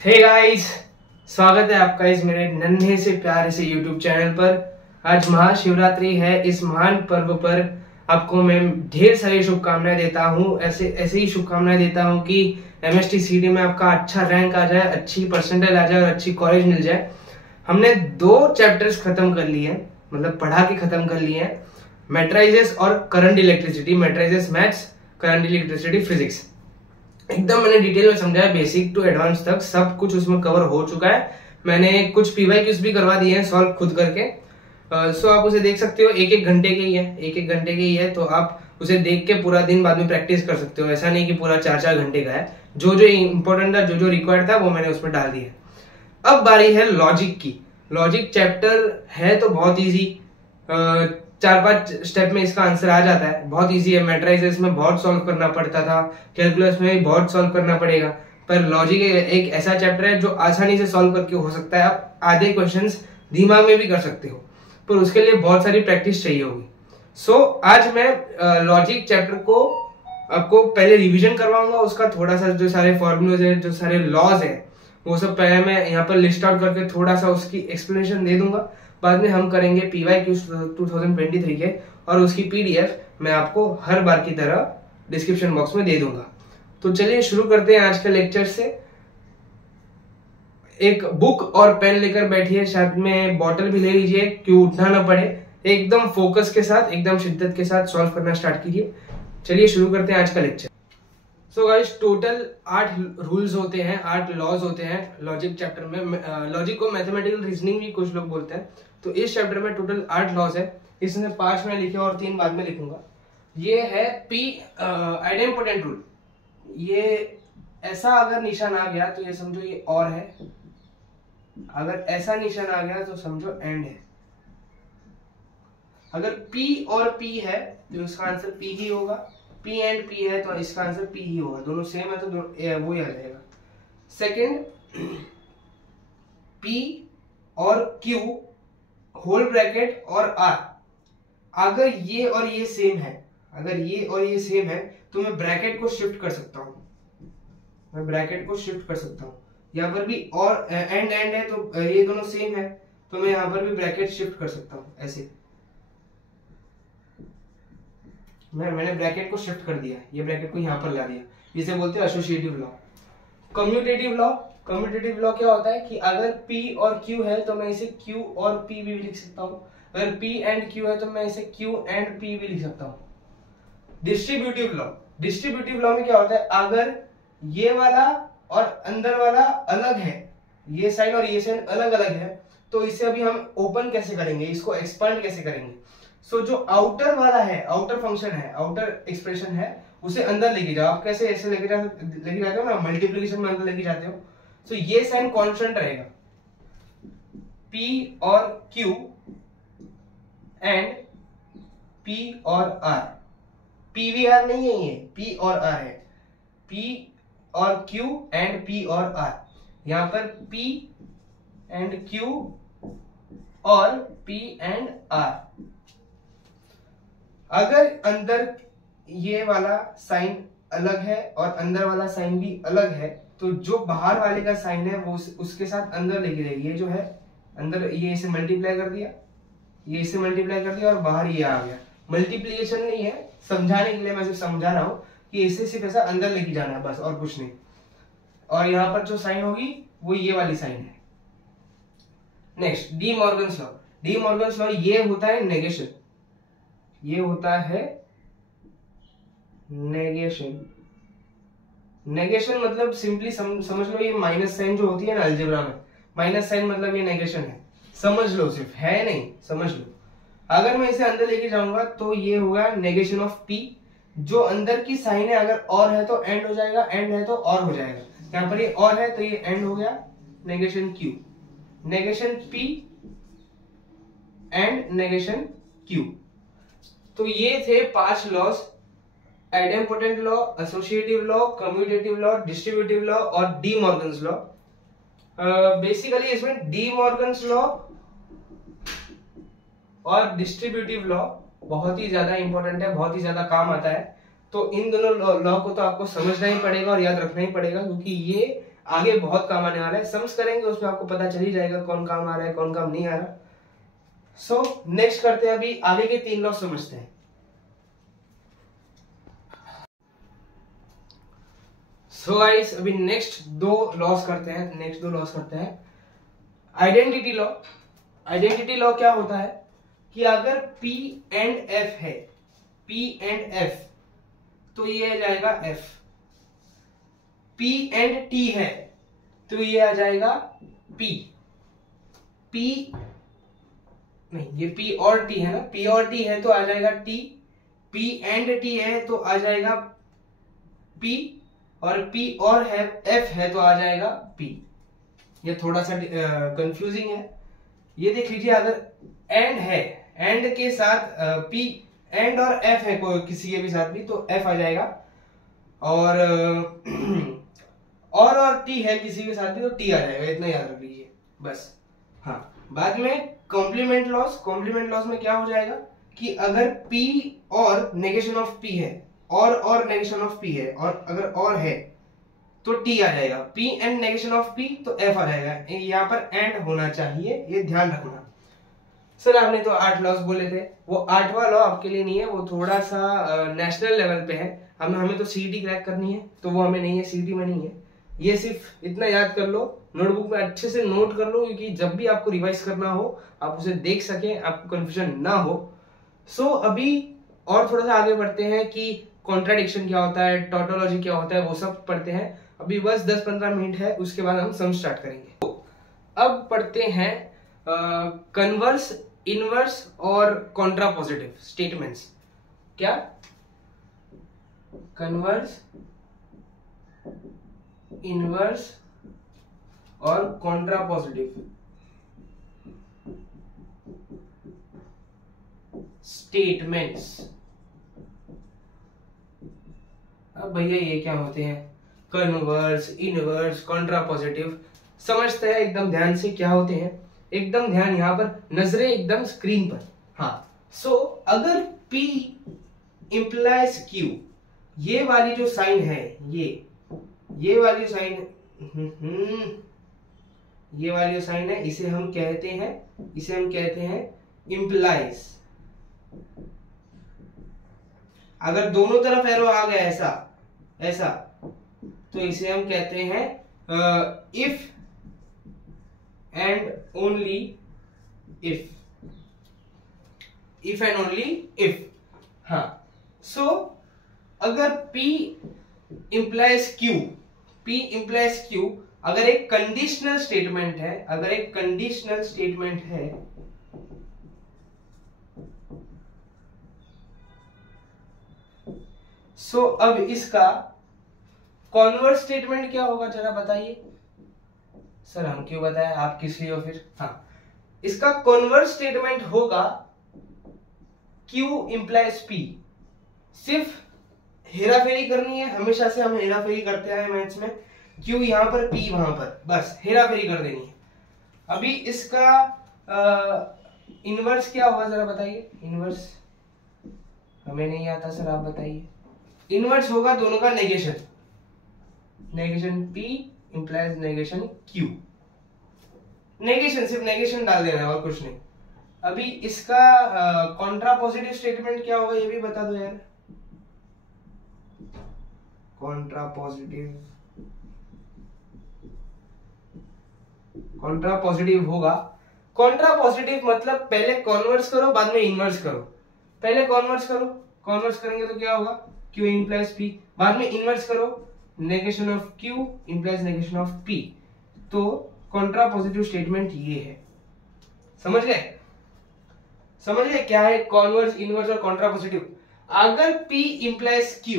Hey guys, स्वागत है आपका इस मेरे नन्हे से प्यारे से YouTube चैनल पर। आज महाशिवरात्रि है। इस महान पर्व पर आपको मैं ढेर सारी शुभकामनाएं देता हूँ। ऐसे ही शुभकामनाएं देता हूँ कि MST में आपका अच्छा रैंक आ जाए, अच्छी परसेंटेज आ जाए और अच्छी कॉलेज मिल जाए। हमने 2 चैप्टर्स खत्म कर लिए हैं, मतलब पढ़ा के खत्म कर लिए हैं, मैट्राइजेस और current electricity. Matrices maths, current electricity physics. एकदम मैंने डिटेल में समझाया, बेसिक टू एडवांस तक सब कुछ उसमें कवर हो चुका है। मैंने कुछ PYQs भी करवा दिए हैं सॉल्व खुद करके। सो आप उसे देख सकते हो। एक घंटे के ही है, तो आप उसे देख के पूरा दिन बाद में प्रैक्टिस कर सकते हो। ऐसा नहीं कि पूरा 4-4 घंटे का है। जो इंपॉर्टेंट था, जो रिक्वायर्ड था, वो मैंने उसमें डाल दिया। अब बारी है लॉजिक की। लॉजिक चैप्टर है तो बहुत ईजी, 4-5 स्टेप में इसका आंसर आ जाता है। बहुत इजी है। मैट्राइजेस में बहुत सॉल्व करना पड़ता था, कैलकुलस में भी बहुत सॉल्व करना पड़ेगा, पर लॉजिक एक ऐसा चैप्टर है जो आसानी से सॉल्व करके हो सकता है। आप आधे क्वेश्चंस दिमाग में भी कर सकते हो, पर उसके लिए बहुत सारी प्रैक्टिस चाहिए होगी। सो आज मैं लॉजिक चैप्टर को आपको पहले रिवीजन करवाऊंगा। उसका थोड़ा सा जो सारे फॉर्मूलेज है, जो सारे लॉज है, वो सब पहले मैं यहाँ पर लिस्ट आउट करके थोड़ा सा उसकी एक्सप्लेनेशन दे दूंगा। बाद में हम करेंगे PYQs 2023 के, और उसकी PDF मैं आपको हर बार की तरह डिस्क्रिप्शन बॉक्स में दे दूंगा। तो चलिए शुरू करते हैं आज के लेक्चर से। एक बुक और पेन लेकर बैठिए, साथ में बॉटल भी ले लीजिए, क्यों उठना ना पड़े। एकदम फोकस के साथ, एकदम शिद्दत के साथ सॉल्व करना स्टार्ट कीजिए। चलिए शुरू करते हैं आज का lecture. So guys, total 8 rules होते हैं, 8 लॉज होते हैं लॉजिक चैप्टर में। लॉजिक को मैथमेटिकल रीजनिंग भी कुछ लोग बोलते हैं। तो इस चैप्टर में टोटल 8 लॉज है। इसमें 5 मैंने लिखे और 3 बाद में लिखूंगा। ये है P आइडेम्पोटेंट रूल। ये ऐसा अगर निशान आ गया तो ये समझो ये और है, अगर ऐसा निशान आ गया तो समझो एंड है। अगर P और P है तो इसका आंसर P ही होगा। P एंड P है तो इसका आंसर P ही होगा। दोनों सेम है तो वो ही आ जाएगा। सेकेंड, P और Q होल ब्रैकेट और R, अगर ये और ये सेम है, अगर ये और ये सेम है तो मैं ब्रैकेट को शिफ्ट कर सकता हूं। मैं ब्रैकेट को शिफ्ट कर सकता हूं। यहाँ पर भी और एंड है तो ये दोनों सेम है, तो मैं यहाँ पर भी ब्रैकेट शिफ्ट कर सकता हूं। ऐसे मैंने ब्रैकेट को शिफ्ट कर दिया, ये ब्रैकेट को यहाँ पर ला दिया। जिसे बोलते हैं associative law. Commutative law. Commutative law क्या होता है कि अगर P और Q है तो मैं इसे Q और P भी लिख सकता हूँ। अगर P एंड Q है तो मैं इसे Q एंड P भी लिख सकता हूँ। Distributive law. डिस्ट्रीब्यूटिव लॉ में क्या होता है, अगर ये वाला और अंदर वाला अलग है, ये साइन और ये साइन अलग अलग है, तो इसे अभी हम ओपन कैसे करेंगे, इसको एक्सपांड कैसे करेंगे। सो जो आउटर वाला है, आउटर फंक्शन है, आउटर एक्सप्रेशन है, उसे अंदर लेके जाओ। आप कैसे ऐसे लेके जाते हो ना, मल्टीप्लिकेशन में अंदर लेके जाते हो। सो ये साइन कांस्टेंट रहेगा, P और Q एंड P और R। PVR नहीं है, ये P और R है। P और Q एंड P और R। यहां पर P एंड Q और P एंड R। अगर अंदर ये वाला साइन अलग है और अंदर वाला साइन भी अलग है, तो जो बाहर वाले का साइन है वो उसके साथ अंदर लेके जाइए। ये जो है अंदर, ये इसे मल्टीप्लाई कर दिया, ये इसे मल्टीप्लाई कर दिया और बाहर ये आ गया। मल्टीप्लिकेशन नहीं है, समझाने के लिए मैं सिर्फ समझा रहा हूं कि इसे सिर्फ ऐसा अंदर लेके जाना है, बस और कुछ नहीं। और यहाँ पर जो साइन होगी वो ये वाली साइन है। Next, D Morgan's law. D Morgan's law ये होता है नेगेशन। ये होता है नेगेशन। नेगेशन मतलब सिंपली समझ लो, ये माइनस साइन जो होती है ना अलजेब्रा में, माइनस साइन मतलब ये नेगेशन है। समझ लो, सिर्फ है नहीं, समझ लो। अगर मैं इसे अंदर लेके जाऊंगा तो ये होगा नेगेशन ऑफ P। जो अंदर की साइन है, अगर और है तो एंड हो जाएगा, एंड है तो और हो जाएगा। यहाँ पर ये और है तो ये एंड हो गया, negation Q। Negation P and negation Q। तो ये थे 5 laws, idempotent law, associative law, commutative law, distributive law और डी मॉर्गन्स लॉ। बेसिकली इसमें डी मॉर्गन्स लॉ और डिस्ट्रीब्यूटिव लॉ बहुत ही ज्यादा इंपॉर्टेंट है, बहुत ही ज्यादा काम आता है। तो इन दोनों लॉ को तो आपको समझना ही पड़ेगा और याद रखना ही पड़ेगा, क्योंकि ये आगे बहुत काम आने वाला है। सम्स करेंगे उसमें आपको पता चल ही जाएगा कौन काम आ रहा है कौन काम नहीं आ रहा। सो नेक्स्ट करते हैं, अभी आगे के 3 लॉ समझते हैं। सो गाइस अभी नेक्स्ट 2 लॉस करते हैं। Identity law. आइडेंटिटी लॉ क्या होता है कि अगर P एंड F है, P एंड F, तो ये आ जाएगा F। P एंड T है तो ये आ जाएगा P। P नहीं, ये P और T है ना, P और T है तो आ जाएगा T। P एंड T है तो आ जाएगा P, और P और है F है तो आ जाएगा P। ये थोड़ा सा कंफ्यूजिंग है। ये देख लीजिए, अगर एंड है, एंड के साथ P एंड और F है कोई किसी के भी साथ भी तो F आ जाएगा, और और T है किसी के साथ भी तो T आ जाएगा। इतना याद रख लीजिए बस। हाँ, बाद में कॉम्प्लीमेंट लॉस। कॉम्प्लीमेंट लॉस में क्या हो जाएगा कि अगर P और नेगेशन ऑफ P है, और नेगेशन ऑफ P है, और अगर और है तो T आ जाएगा। P and negation of P तो F आ जाएगा। यहाँ पर एंड होना चाहिए, ये ध्यान रखना। सर आपने तो 8 लॉस बोले थे, वो 8वां लॉ आपके लिए नहीं है, वो थोड़ा सा नेशनल लेवल पे है। हमें तो सीईटी क्रैक करनी है, तो वो हमें नहीं है, सीईटी में नहीं है। ये सिर्फ इतना याद कर लो, नोटबुक में अच्छे से नोट कर लो, क्योंकि जब भी आपको रिवाइज करना हो आप उसे देख सके, आपको कंफ्यूजन ना हो। सो अभी और थोड़ा सा आगे बढ़ते हैं कि कॉन्ट्राडिक्शन क्या होता है, टोटोलॉजी क्या होता है, वो सब पढ़ते हैं। अभी बस 10-15 मिनट है, उसके बाद हम सम स्टार्ट करेंगे। तो अब पढ़ते हैं कन्वर्स, इनवर्स और कॉन्ट्रापोजिटिव स्टेटमेंट्स। क्या? कन्वर्स, इनवर्स और कॉन्ट्रापोजिटिव स्टेटमेंट्स। अब भैया ये क्या होते हैं? कन्वर्स, इनवर्स, कॉन्ट्रापोजिटिव समझते हैं एकदम ध्यान से क्या होते हैं। एकदम ध्यान, यहाँ पर नजरें एकदम स्क्रीन पर। हाँ, सो अगर P इंप्लाइज Q, ये वाली जो साइन है, ये वाली साइन, ये वाली जो साइन है, इसे हम कहते हैं इंप्लाइज। अगर दोनों तरफ एरो आ गया ऐसा तो इसे हम कहते हैं if and only if. If and only if. हाँ, सो अगर P इंप्लाइज Q, अगर एक कंडीशनल स्टेटमेंट है, सो अब इसका कॉन्वर्स स्टेटमेंट क्या होगा जरा बताइए। सर हम क्यों बताएं, आप किस लिए हो फिर। हाँ, इसका कॉन्वर्स स्टेटमेंट होगा Q इंप्लाइज P। सिर्फ हेराफेरी करनी है, हमेशा से हम हेराफेरी करते आए मैथ्स में। Q यहां पर, P वहां पर, बस हेराफेरी कर देनी है। अभी इसका इनवर्स क्या होगा जरा बताइए। इनवर्स हमें नहीं आता सर, आप बताइए। इनवर्स होगा दोनों का negation. Negation P implies negation Q। Negation, सिर्फ नेगेशन डाल देना है और कुछ नहीं। अभी इसका कॉन्ट्रापोजिटिव स्टेटमेंट क्या होगा ये भी बता दो यार। कॉन्ट्रापोजिटिव होगा, कॉन्ट्रापोजिटिव मतलब पहले कॉन्वर्स करो बाद में इनवर्स करो। पहले कॉन्वर्स करो, कॉन्वर्स करेंगे तो क्या होगा Q इंप्लाइज P, बाद में इनवर्स करो, negation of Q implies negation of P। तो कॉन्ट्रापोजिटिव स्टेटमेंट ये है। समझ गए क्या है कॉन्वर्स, इनवर्स और कॉन्ट्रापोजिटिव। अगर P इंप्लाइज Q,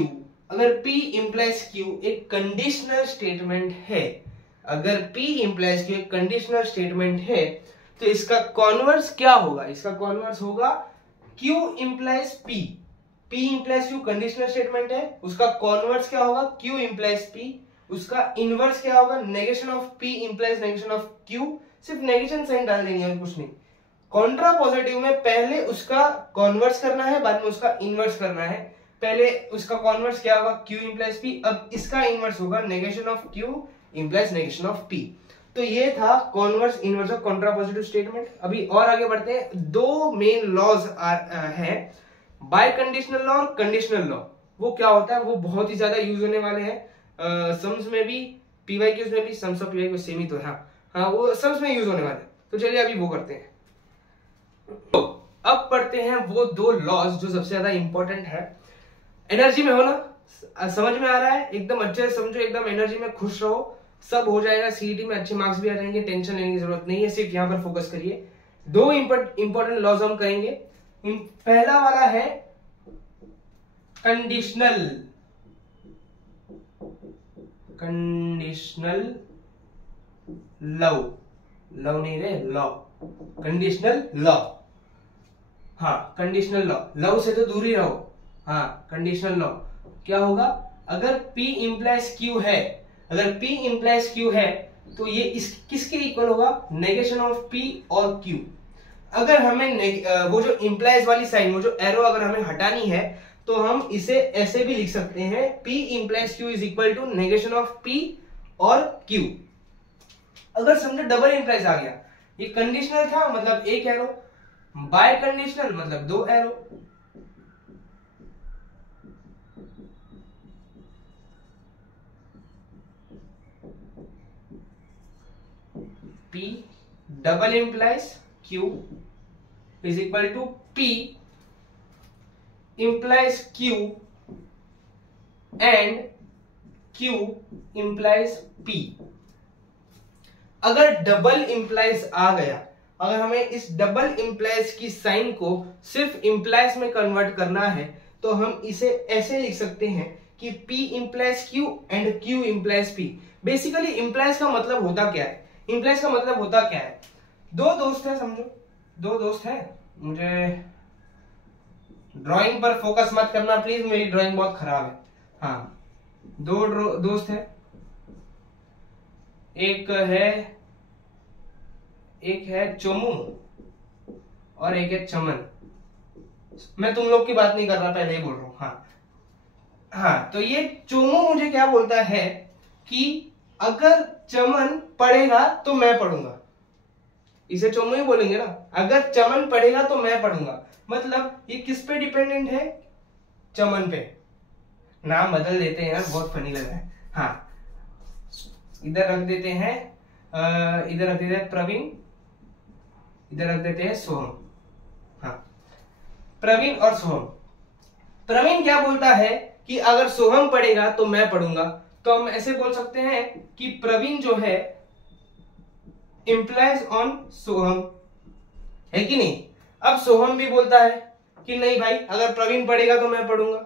एक कंडीशनल स्टेटमेंट है, तो इसका कॉन्वर्स क्या होगा? इसका कॉन्वर्स होगा Q implies P। P implies Q conditional statement है, उसका कॉन्वर्स क्या होगा? Q implies P। उसका इनवर्स क्या होगा? Negation of P implies negation of Q। सिर्फ नेगेशन साइन डाल देनी है, कुछ नहीं। कॉन्ट्रापोजिटिव में पहले उसका कॉन्वर्स करना है, बाद में उसका इनवर्स करना है। पहले उसका कॉन्वर्स क्या होगा? Q implies P। अब इसका इनवर्स होगा negation of Q implies negation of P। तो ये था converse inverse of contrapositive statement. अभी और आगे बढ़ते हैं। दो मेन लॉज है, बाय कंडीशनल लॉ और कंडीशनल लॉ। वो क्या होता है, वो बहुत ही ज्यादा यूज होने वाले हैं सम्स में भी, पीवाईक्यूज में भी। सम्स और पीवाईक्यू सेम ही तो है। हाँ, वो सम्स में यूज होने वाले हैं। तो चलिए अभी वो करते हैं। तो अब पढ़ते हैं वो दो लॉज जो सबसे ज्यादा इंपॉर्टेंट है। एनर्जी में होना समझ में आ रहा है, एकदम अच्छे से समझो, एकदम एनर्जी में खुश रहो, सब हो जाएगा। सीईटी में अच्छे मार्क्स भी आ जाएंगे, टेंशन लेने की जरूरत नहीं है, सिर्फ यहाँ पर फोकस करिए। दो इंपॉर्टेंट लॉज हम कहेंगे। पहला वाला है कंडीशनल लॉ, लव नहीं रे, लॉ, कंडीशनल लॉ। हाँ, कंडीशनल लॉ, लव से तो दूर ही रहो। हाँ, कंडीशनल लॉ क्या होगा, अगर P इंप्लाइज Q है, अगर P इंप्लाइज Q है तो ये किसके इक्वल होगा, नेगेशन ऑफ P और Q। अगर हमें वो जो इंप्लाइज वाली साइन, वो जो एरो अगर हमें हटानी है तो हम इसे ऐसे भी लिख सकते हैं, P implies Q is equal to negation of P और Q। अगर समझो डबल इंप्लाइज आ गया, ये कंडीशनल था मतलब एक एरो, बाय कंडीशनल मतलब दो arrow. P double implies Q is equal to P implies Q and Q implies P। अगर डबल इंप्लाइज आ गया, अगर हमें इस डबल इंप्लाइज की साइन को सिर्फ इंप्लाइज में कन्वर्ट करना है तो हम इसे ऐसे लिख सकते हैं कि P implies Q and Q implies P। Basically implies का मतलब होता क्या है, इंप्लाइज का मतलब होता क्या है, दो दोस्त है, समझो दो दोस्त है। मुझे ड्राइंग पर फोकस मत करना प्लीज, मेरी ड्राइंग बहुत खराब है। हाँ, दो दोस्त है, एक है चोमू और एक है चमन। मैं तुम लोग की बात नहीं कर रहा, पहले ही बोल रहा हूं। हाँ, तो ये चोमू मुझे क्या बोलता है कि अगर चमन पढ़ेगा तो मैं पढ़ूंगा। इसे चोमू ही बोलेंगे ना, अगर चमन पढ़ेगा तो मैं पढ़ूंगा। मतलब ये किस पे डिपेंडेंट है, चमन पे। नाम बदल देते हैं यार, बहुत फनी लग रहा है। हाँ, इधर रख देते हैं, इधर रख देते हैं प्रवीण, इधर रख देते हैं सोहम। हाँ, प्रवीण और सोहम। प्रवीण क्या बोलता है कि अगर सोहम पढ़ेगा तो मैं पढ़ूंगा। तो हम ऐसे बोल सकते हैं कि प्रवीण जो है इंप्लाइज ऑन सोहम, है कि नहीं। अब सोहम भी बोलता है कि नहीं भाई, अगर प्रवीण पढ़ेगा तो मैं पढ़ूंगा।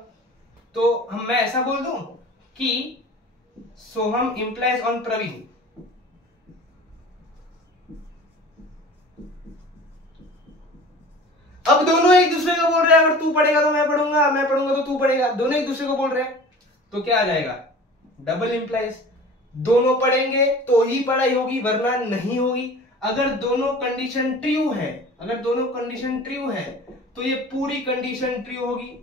तो मैं ऐसा बोल दूं कि सोहम इंप्लाइज ऑन प्रवीण। अब दोनों एक दूसरे को बोल रहे हैं, अगर तू पढ़ेगा तो मैं पढ़ूंगा, मैं पढ़ूंगा तो तू पढ़ेगा। दोनों एक दूसरे को बोल रहे हैं, तो क्या आ जाएगा, डबल इंप्लाइज। दोनों पढ़ेंगे तो ही पढ़ाई होगी, वरना नहीं होगी। अगर दोनों कंडीशन ट्रू है, अगर दोनों कंडीशन ट्रू है तो ये पूरी कंडीशन ट्रू होगी।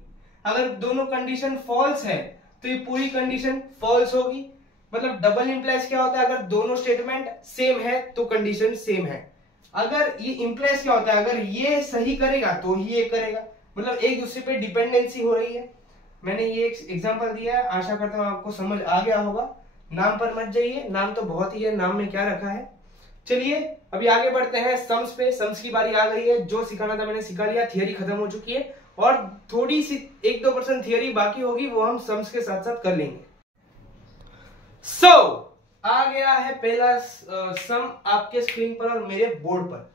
अगर दोनों कंडीशन फॉल्स है तो ये पूरी कंडीशन फॉल्स होगी। मतलब डबल इंप्लाइज क्या होता है, अगर दोनों स्टेटमेंट सेम है तो कंडीशन सेम है। अगर ये इंप्लाइज क्या होता है, अगर ये सही करेगा तो ही ये करेगा। मतलब एक दूसरे पे डिपेंडेंसी हो रही है। मैंने ये एक एग्जांपल दिया है, आशा करता हूं आपको समझ आ गया होगा। नाम पर मत जाइए, नाम तो बहुत ही है, नाम में क्या रखा है। चलिए अभी आगे बढ़ते हैं सम्स पे। सम्स की बारी आ गई है, जो सिखाना था मैंने सिखा लिया, थियरी खत्म हो चुकी है और थोड़ी सी 1-2% थियरी बाकी होगी, वो हम सम्स के साथ साथ कर लेंगे। आ गया है पहला सम आपके स्क्रीन पर और मेरे बोर्ड पर।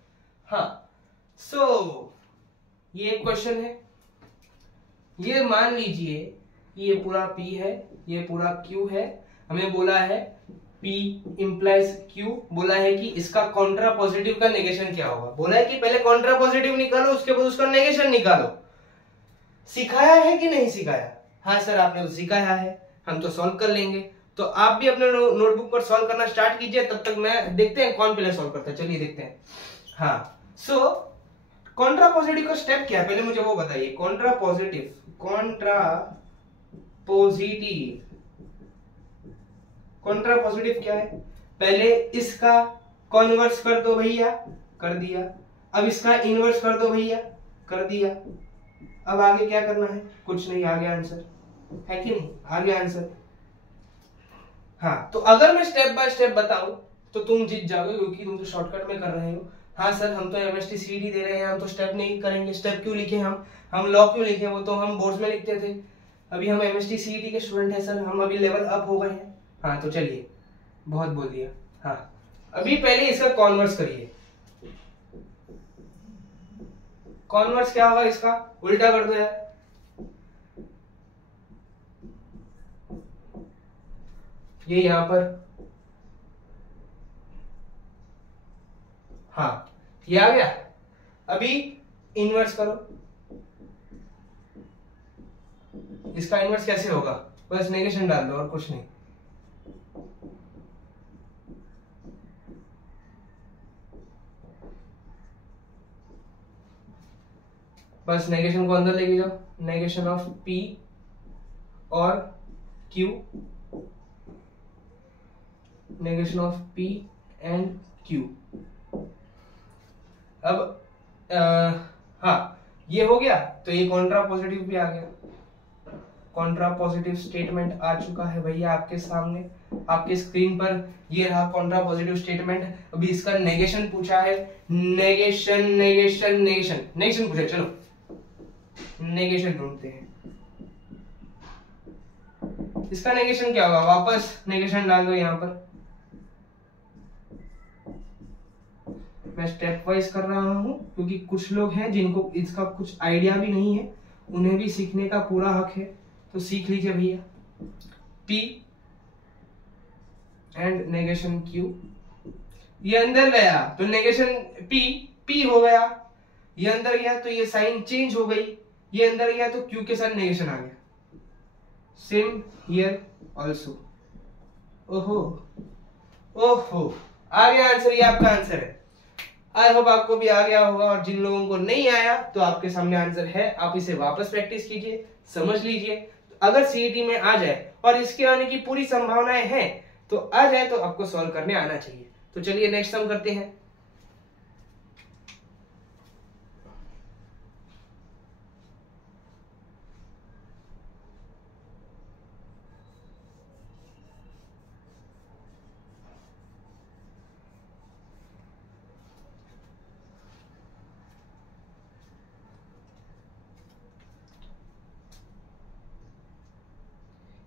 हाँ, ये एक क्वेश्चन है। ये मान लीजिए ये पूरा P है, ये पूरा Q है। हमें बोला है P इंप्लाइज Q, बोला है कि इसका कॉन्ट्रा पॉजिटिव का नेगेशन क्या होगा। बोला है कि पहले कॉन्ट्रा पॉजिटिव निकालो, उसके बाद उसका नेगेशन निकालो। सिखाया है कि नहीं सिखाया? हाँ सर, आपने तो सिखाया है, हम तो सॉल्व कर लेंगे। तो आप भी अपने नोटबुक पर सॉल्व करना स्टार्ट कीजिए, तब तक मैं देखते हैं कौन पहले सॉल्व करता है। चलिए देखते हैं। हाँ, कॉन्ट्रा पॉजिटिव का स्टेप क्या है, पहले मुझे वो बताइए। कॉन्ट्रा पॉजिटिव कॉन्ट्रा पॉजिटिव क्या है, पहले इसका कॉन्वर्स कर दो भैया, कर दिया। अब इसका इनवर्स कर दो भैया, कर दिया। अब आगे क्या करना है, कुछ नहीं, आ गया आंसर, है कि नहीं, आ गया आंसर। हाँ, तो अगर मैं स्टेप बाय स्टेप बताऊं तो तुम जीत जाओगे, क्योंकि तुम तो शॉर्टकट में कर रहे हो। हाँ सर, हम तो एमएसटी सीईटी दे रहे हैं, हम तो स्टेप नहीं करेंगे। स्टेप क्यों लिखे हम लॉ क्यों लिखे, वो तो हम बोर्ड्स में लिखते थे। अभी हम एमएसटी सीईटी के स्टूडेंट हैं सर, हम अभी लेवल अप हो गए हैं। हाँ तो चलिए, बहुत बोल दिया। हाँ, अभी पहले इसका कॉन्वर्स करिए। कॉन्वर्स क्या होगा इसका, उल्टा कर दो यार। ये यहां पर, हाँ ये आ गया। अभी इनवर्स करो, इसका इनवर्स कैसे होगा, बस नेगेशन डाल दो और कुछ नहीं। बस नेगेशन को अंदर लेके जाओ, नेगेशन ऑफ P और Q, negation of P and Q। अब हाँ ये हो गया, तो ये कॉन्ट्रा पॉजिटिव भी आ गया। कॉन्ट्रा पॉजिटिव स्टेटमेंट आ चुका है भैया आपके सामने, आपके स्क्रीन पर ये रहा कॉन्ट्रा पॉजिटिव स्टेटमेंट। अभी इसका नेगेशन पूछा है, नेगेशन नेगेशन नेगेशन नेगेशन पूछा, चलो नेगेशन ढूंढते हैं। इसका नेगेशन क्या होगा, वापस नेगेशन डाल दो यहां पर। मैं स्टेप वाइज कर रहा हूं, क्योंकि कुछ लोग हैं जिनको इसका कुछ आइडिया भी नहीं है, उन्हें भी सीखने का पूरा हक है, तो सीख लीजिए भैया। P एंड नेगेशन Q, ये अंदर गया तो नेगेशन P हो गया, ये अंदर गया तो ये साइन चेंज हो गई, ये अंदर गया तो Q के साथ नेगेशन आ गया। Same here also. ओहो ओहो, आ गया आंसर, ये आपका आंसर है। आई होप आपको भी आ गया होगा, और जिन लोगों को नहीं आया तो आपके सामने आंसर है, आप इसे वापस प्रैक्टिस कीजिए, समझ लीजिए। अगर सीईटी में आ जाए, और इसके आने की पूरी संभावनाएं हैं, तो आ जाए तो आपको सॉल्व करने आना चाहिए। तो चलिए नेक्स्ट सम करते हैं।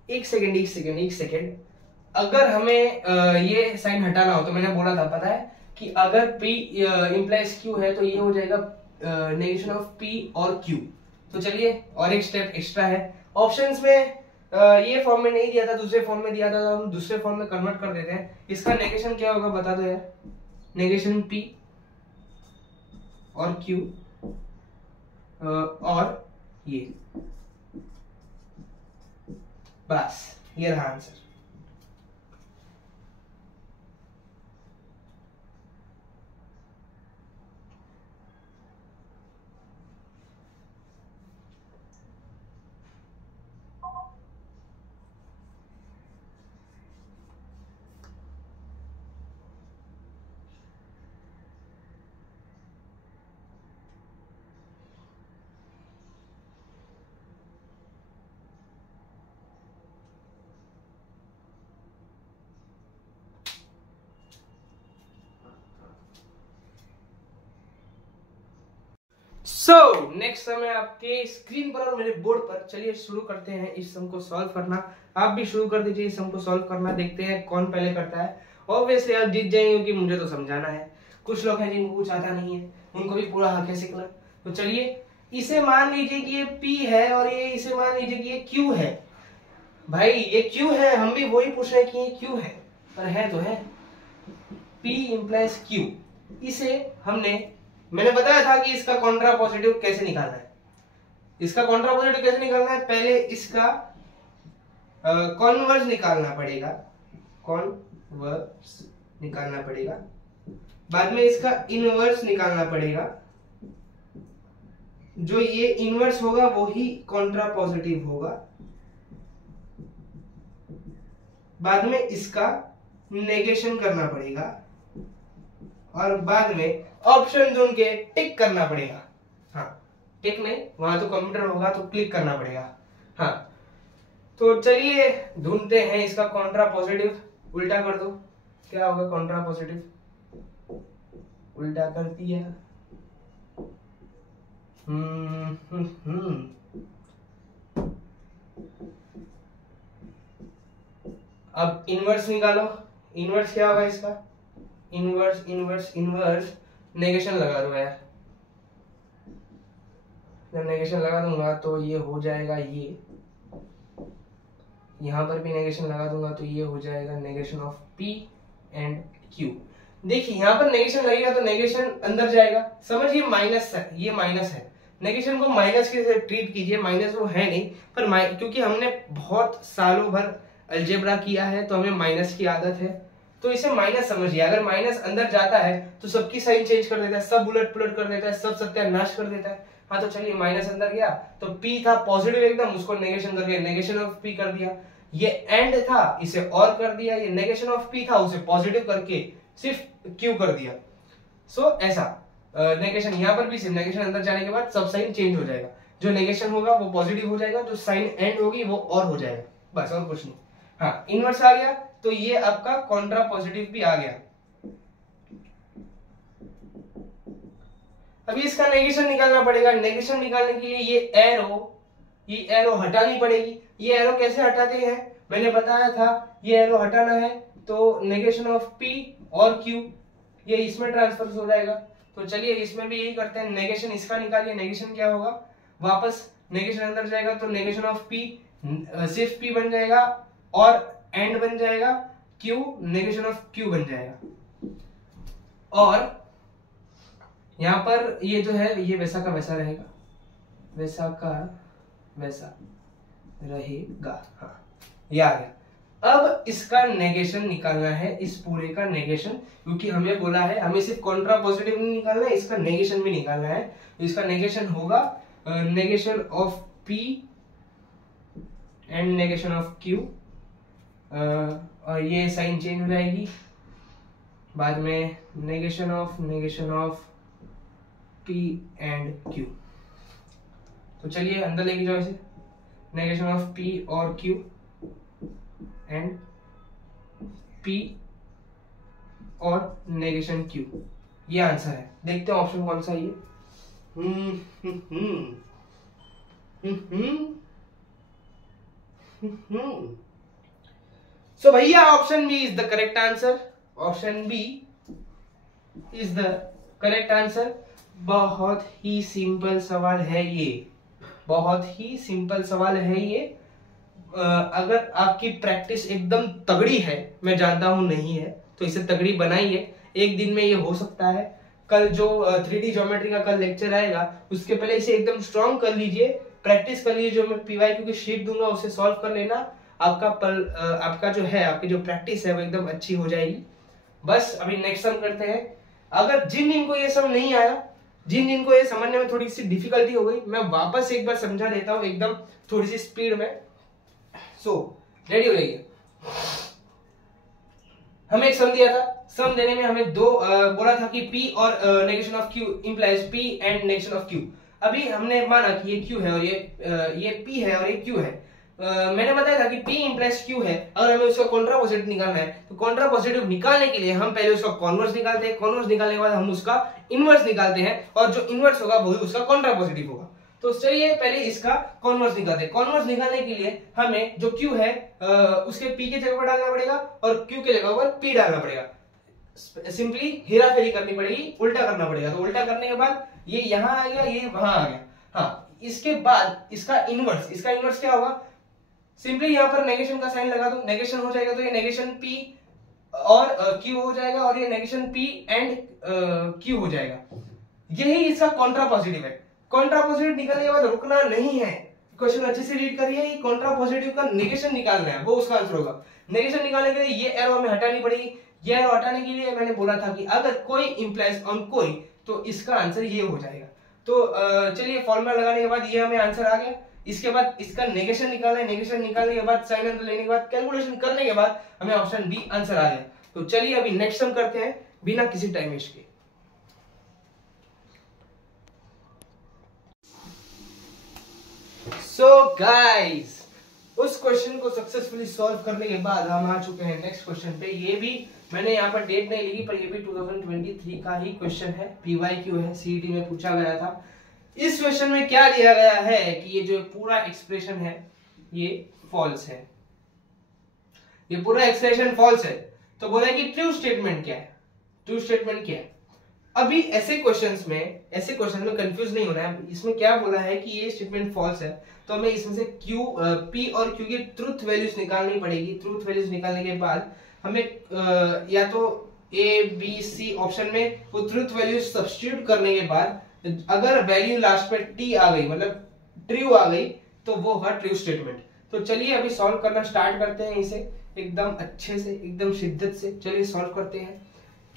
एक सेकेंड, अगर हमें ये साइन हटाना हो तो मैंने बोला था, पता है कि अगर P इंप्लाइज Q है तो ये हो जाएगा नेगेशन ऑफ P और Q। तो चलिए, और एक स्टेप एक्स्ट्रा है। ऑप्शंस में ये फॉर्म में नहीं दिया था, दूसरे फॉर्म में दिया था, तो हम दूसरे फॉर्म में कन्वर्ट कर देते हैं। इसका नेगेशन क्या होगा बता दो यार, नेगेशन P और Q और ये, बस ये रहा आंसर। नेक्स्ट सम है आपके स्क्रीन पर और मेरे बोर्ड पर। चलिए शुरू करते हैं इस सम को सॉल्व करना। आप भी शुरू कर दीजिए इस सम को सॉल्व करना, देखते हैं कौन पहले करता है। ऑब्वियसली आप जीत जाएंगे, क्योंकि मुझे तो समझाना है। कुछ लोग हैं जिनको कुछ आता नहीं है, उनको भी पूरा हक है सीखना। तो चलिए, इसे मान लीजिए कि ये P है, और ये इसे मान लीजिए कि ये Q है। भाई ये Q है, हम भी वही पूछ रहे हैं कि ये Q है, पर है तो है। P इंप्लाइज Q, इसे मैंने बताया था कि इसका कॉन्ट्रा पॉजिटिव कैसे निकालना है। इसका कॉन्ट्रा पॉजिटिव कैसे निकालना है, पहले इसका कॉन्वर्स निकालना पड़ेगा, कॉन्वर्स निकालना पड़ेगा, बाद में इसका इनवर्स निकालना पड़ेगा। जो ये इनवर्स होगा वो ही कॉन्ट्रा पॉजिटिव होगा, बाद में इसका नेगेशन करना पड़ेगा और बाद में ऑप्शन ढूंढ के टिक करना पड़ेगा। हाँ, टिक नहीं, वहां तो कंप्यूटर होगा तो क्लिक करना पड़ेगा। हाँ, तो चलिए ढूंढते हैं इसका कॉन्ट्रा पॉजिटिव। उल्टा कर दो, क्या होगा कॉन्ट्रा पॉजिटिव? उल्टा कर दिया। अब इनवर्स निकालो। इनवर्स क्या होगा इसका? इनवर्स इनवर्स इनवर्स नेगेशन लगा दो यार। जब नेगेशन लगा दूंगा तो ये हो जाएगा, ये यहां पर भी नेगेशन लगा दूंगा तो ये हो जाएगा negation of P and Q। देखिए यहाँ पर नेगेशन लगेगा तो नेगेशन अंदर जाएगा, समझिए माइनस है, ये माइनस है, नेगेशन को माइनस के ट्रीट कीजिए। माइनस वो है नहीं, पर क्योंकि हमने बहुत सालों भर अलजेब्रा किया है तो हमें माइनस की आदत है, तो इसे माइनस समझिए। अगर माइनस अंदर जाता है तो सबकी साइन चेंज कर देता है, सब उलट पुलट कर देता है, सब सत्यानाश कर देता है। हाँ, तो चलिए माइनस अंदर गया तो P था पॉजिटिव एकदम, उसको नेगेशन करके नेगेशन ऑफ P कर दिया। ये एंड था, इसे और कर दिया। ये नेगेशन ऑफ P था, उसे पॉजिटिव करके सिर्फ Q कर दिया। सो ऐसा नेगेशन यहाँ पर भी सिर्फ नेगेशन अंदर जाने के बाद सब साइन चेंज हो जाएगा। जो नेगेशन होगा वो पॉजिटिव हो जाएगा, जो साइन एंड होगी वो और हो जाएगा, बस और कुछ नहीं। हाँ, इनवर्स आ गया तो ये आपका कॉन्ट्रा पॉजिटिव भी आ गया। अभी इसका नेगेशन निकालना पड़ेगा। नेगेशन निकालने के लिए ये एरो हटानी पड़ेगी। ये एरो कैसे हटाते हैं मैंने बताया था। ये एरो हटाना है तो नेगेशन ऑफ P और Q ये इसमें ट्रांसफर हो जाएगा। तो चलिए इसमें भी यही करते हैं, नेगेशन इसका निकालिए। नेगेशन क्या होगा? वापस नेगेशन अंदर जाएगा तो नेगेशन ऑफ P सिर्फ P बन जाएगा और एंड बन जाएगा Q, नेगेशन ऑफ Q बन जाएगा। और यहां पर ये जो है ये वैसा का वैसा रहेगा, वैसा का वैसा रहेगा। हाँ, ये आ गया। अब इसका नेगेशन निकालना है, इस पूरे का नेगेशन, क्योंकि हमें बोला है हमें सिर्फ कॉन्ट्रा पॉजिटिव नहीं निकालना है, इसका नेगेशन भी निकालना है। तो इसका नेगेशन होगा negation of P and negation of Q, और ये साइन चेंज हो जाएगी। बाद में negation of P and Q। तो चलिए अंदर लेके जाओ इसे, नेगेशन ऑफ P और Q एंड P और नेगेशन Q, ये आंसर है। देखते हैं ऑप्शन कौन सा ये। सो भैया option B is the correct answer. Option B is the correct answer. बहुत ही सिंपल सवाल है ये, बहुत ही सिंपल सवाल है ये। अगर आपकी प्रैक्टिस एकदम तगड़ी है, मैं जानता हूं नहीं है, तो इसे तगड़ी बनाइए, एक दिन में ये हो सकता है। कल जो 3D ज्योमेट्री का कल लेक्चर आएगा उसके पहले इसे एकदम स्ट्रॉन्ग कर लीजिए, प्रैक्टिस कर लीजिए। जो मैं PYQ की शीट दूंगा उसे सॉल्व कर लेना। आपका जो है, आपकी जो प्रैक्टिस है वो एकदम अच्छी हो जाएगी। बस अभी नेक्स्ट सम करते हैं। अगर जिन को ये सम नहीं आया, जिन को ये समझने में थोड़ी सी डिफिकल्टी हो गई, मैं वापस एक बार समझा देता हूं एकदम थोड़ी सी स्पीड में। सो रेडी हो जाइए। हमें एक सम दिया था, सम देने में हमें दो बोला था कि P और negation of Q implies P and negation of Q। अभी हमने माना कि ये Q है और ये P है और ये Q है। मैंने बताया था कि P इंप्लाइज Q है। अगर हमें उसका कॉन्ट्रा पॉजिटिव निकालना है तो कॉन्ट्रा पॉजिटिव निकालने के लिए हम पहले उसका कॉन्वर्स निकालते हैं, कॉन्वर्स निकालने के बाद हम उसका इनवर्स निकालते हैं, और जो इनवर्स होगा वही उसका कॉन्ट्रा पॉजिटिव होगा। तो चलिए पहले इसका कॉन्वर्स निकालते हैं। कॉन्वर्स निकालने के लिए हमें जो Q है उसके P के जगह पर डालना पड़ेगा और Q के जगह पर P डालना पड़ेगा। सिंपली हेराफेरी करनी पड़ेगी, उल्टा करना पड़ेगा। तो उल्टा करने के बाद ये यहाँ आ गया, ये वहां आ गया। हाँ, इसके बाद इसका इनवर्स क्या होगा? सिंपली यहाँ पर नेगेशन का साइन लगा दो, नेगेशन हो जाएगा तो ये नेगेशन P और Q हो जाएगा, और ये नेगेशन P एंड Q हो जाएगा। यही इसका कॉन्ट्रा पॉजिटिव है। कॉन्ट्रा पॉजिटिव निकालने के बाद रुकना नहीं है, क्वेश्चन अच्छे से रीड करिए। ये कॉन्ट्रा पॉजिटिव का नेगेशन निकालना है, वो उसका आंसर होगा। नेगेशन निकालने के लिए ये एरो हमें हटानी पड़ेगी। ये एरो हटाने के लिए मैंने बोला था कि अगर कोई इंप्लाइज ऑन कोई, तो इसका आंसर ये हो जाएगा। तो चलिए फॉर्मूला लगाने के बाद ये हमें आंसर आ गया। इसके बाद इसका नेगेशन निकालना है, नेगेशन निकालने के बाद साइन अंदर लेने के बाद कैलकुलेशन करने के बाद हमें ऑप्शन बी आंसर आ गया। तो चलिए अभी नेक्स्ट हम करते हैं बिना किसी टाइम वेस्ट के। सो गाइस, उस क्वेश्चन को सक्सेसफुली सॉल्व करने के बाद हम आ चुके हैं नेक्स्ट क्वेश्चन पे। ये भी मैंने यहाँ पर डेट नहीं लिखी, पर ये भी 2023 का ही क्वेश्चन है, PYQ है, सीईटी में पूछा गया था। इस क्वेश्चन में क्या दिया गया है कि ये जो पूरा एक्सप्रेशन है ये फॉल्स है, ये पूरा एक्सप्रेशन फॉल्स है। तो बोला है कि ट्रू स्टेटमेंट क्या है, ट्रू स्टेटमेंट क्या है। अभी ऐसे क्वेश्चंस में कंफ्यूज नहीं होना है। इसमें क्या बोला है कि ये स्टेटमेंट फॉल्स है, तो हमें इसमें से P और Q की ट्रूथ वैल्यूज निकालनी पड़ेगी। ट्रूथ वैल्यूज निकालने के बाद हमें या तो A, B, C ऑप्शन में वो ट्रूथ वैल्यूज सब्स्टिट्यूट करने के बाद अगर वैल्यू लास्ट में T आ गई, मतलब ट्रू आ गई, तो वो होगा ट्रू स्टेटमेंट। तो चलिए अभी सॉल्व करना स्टार्ट करते हैं इसे एकदम अच्छे से, एकदम शिद्दत से। चलिए सॉल्व करते हैं।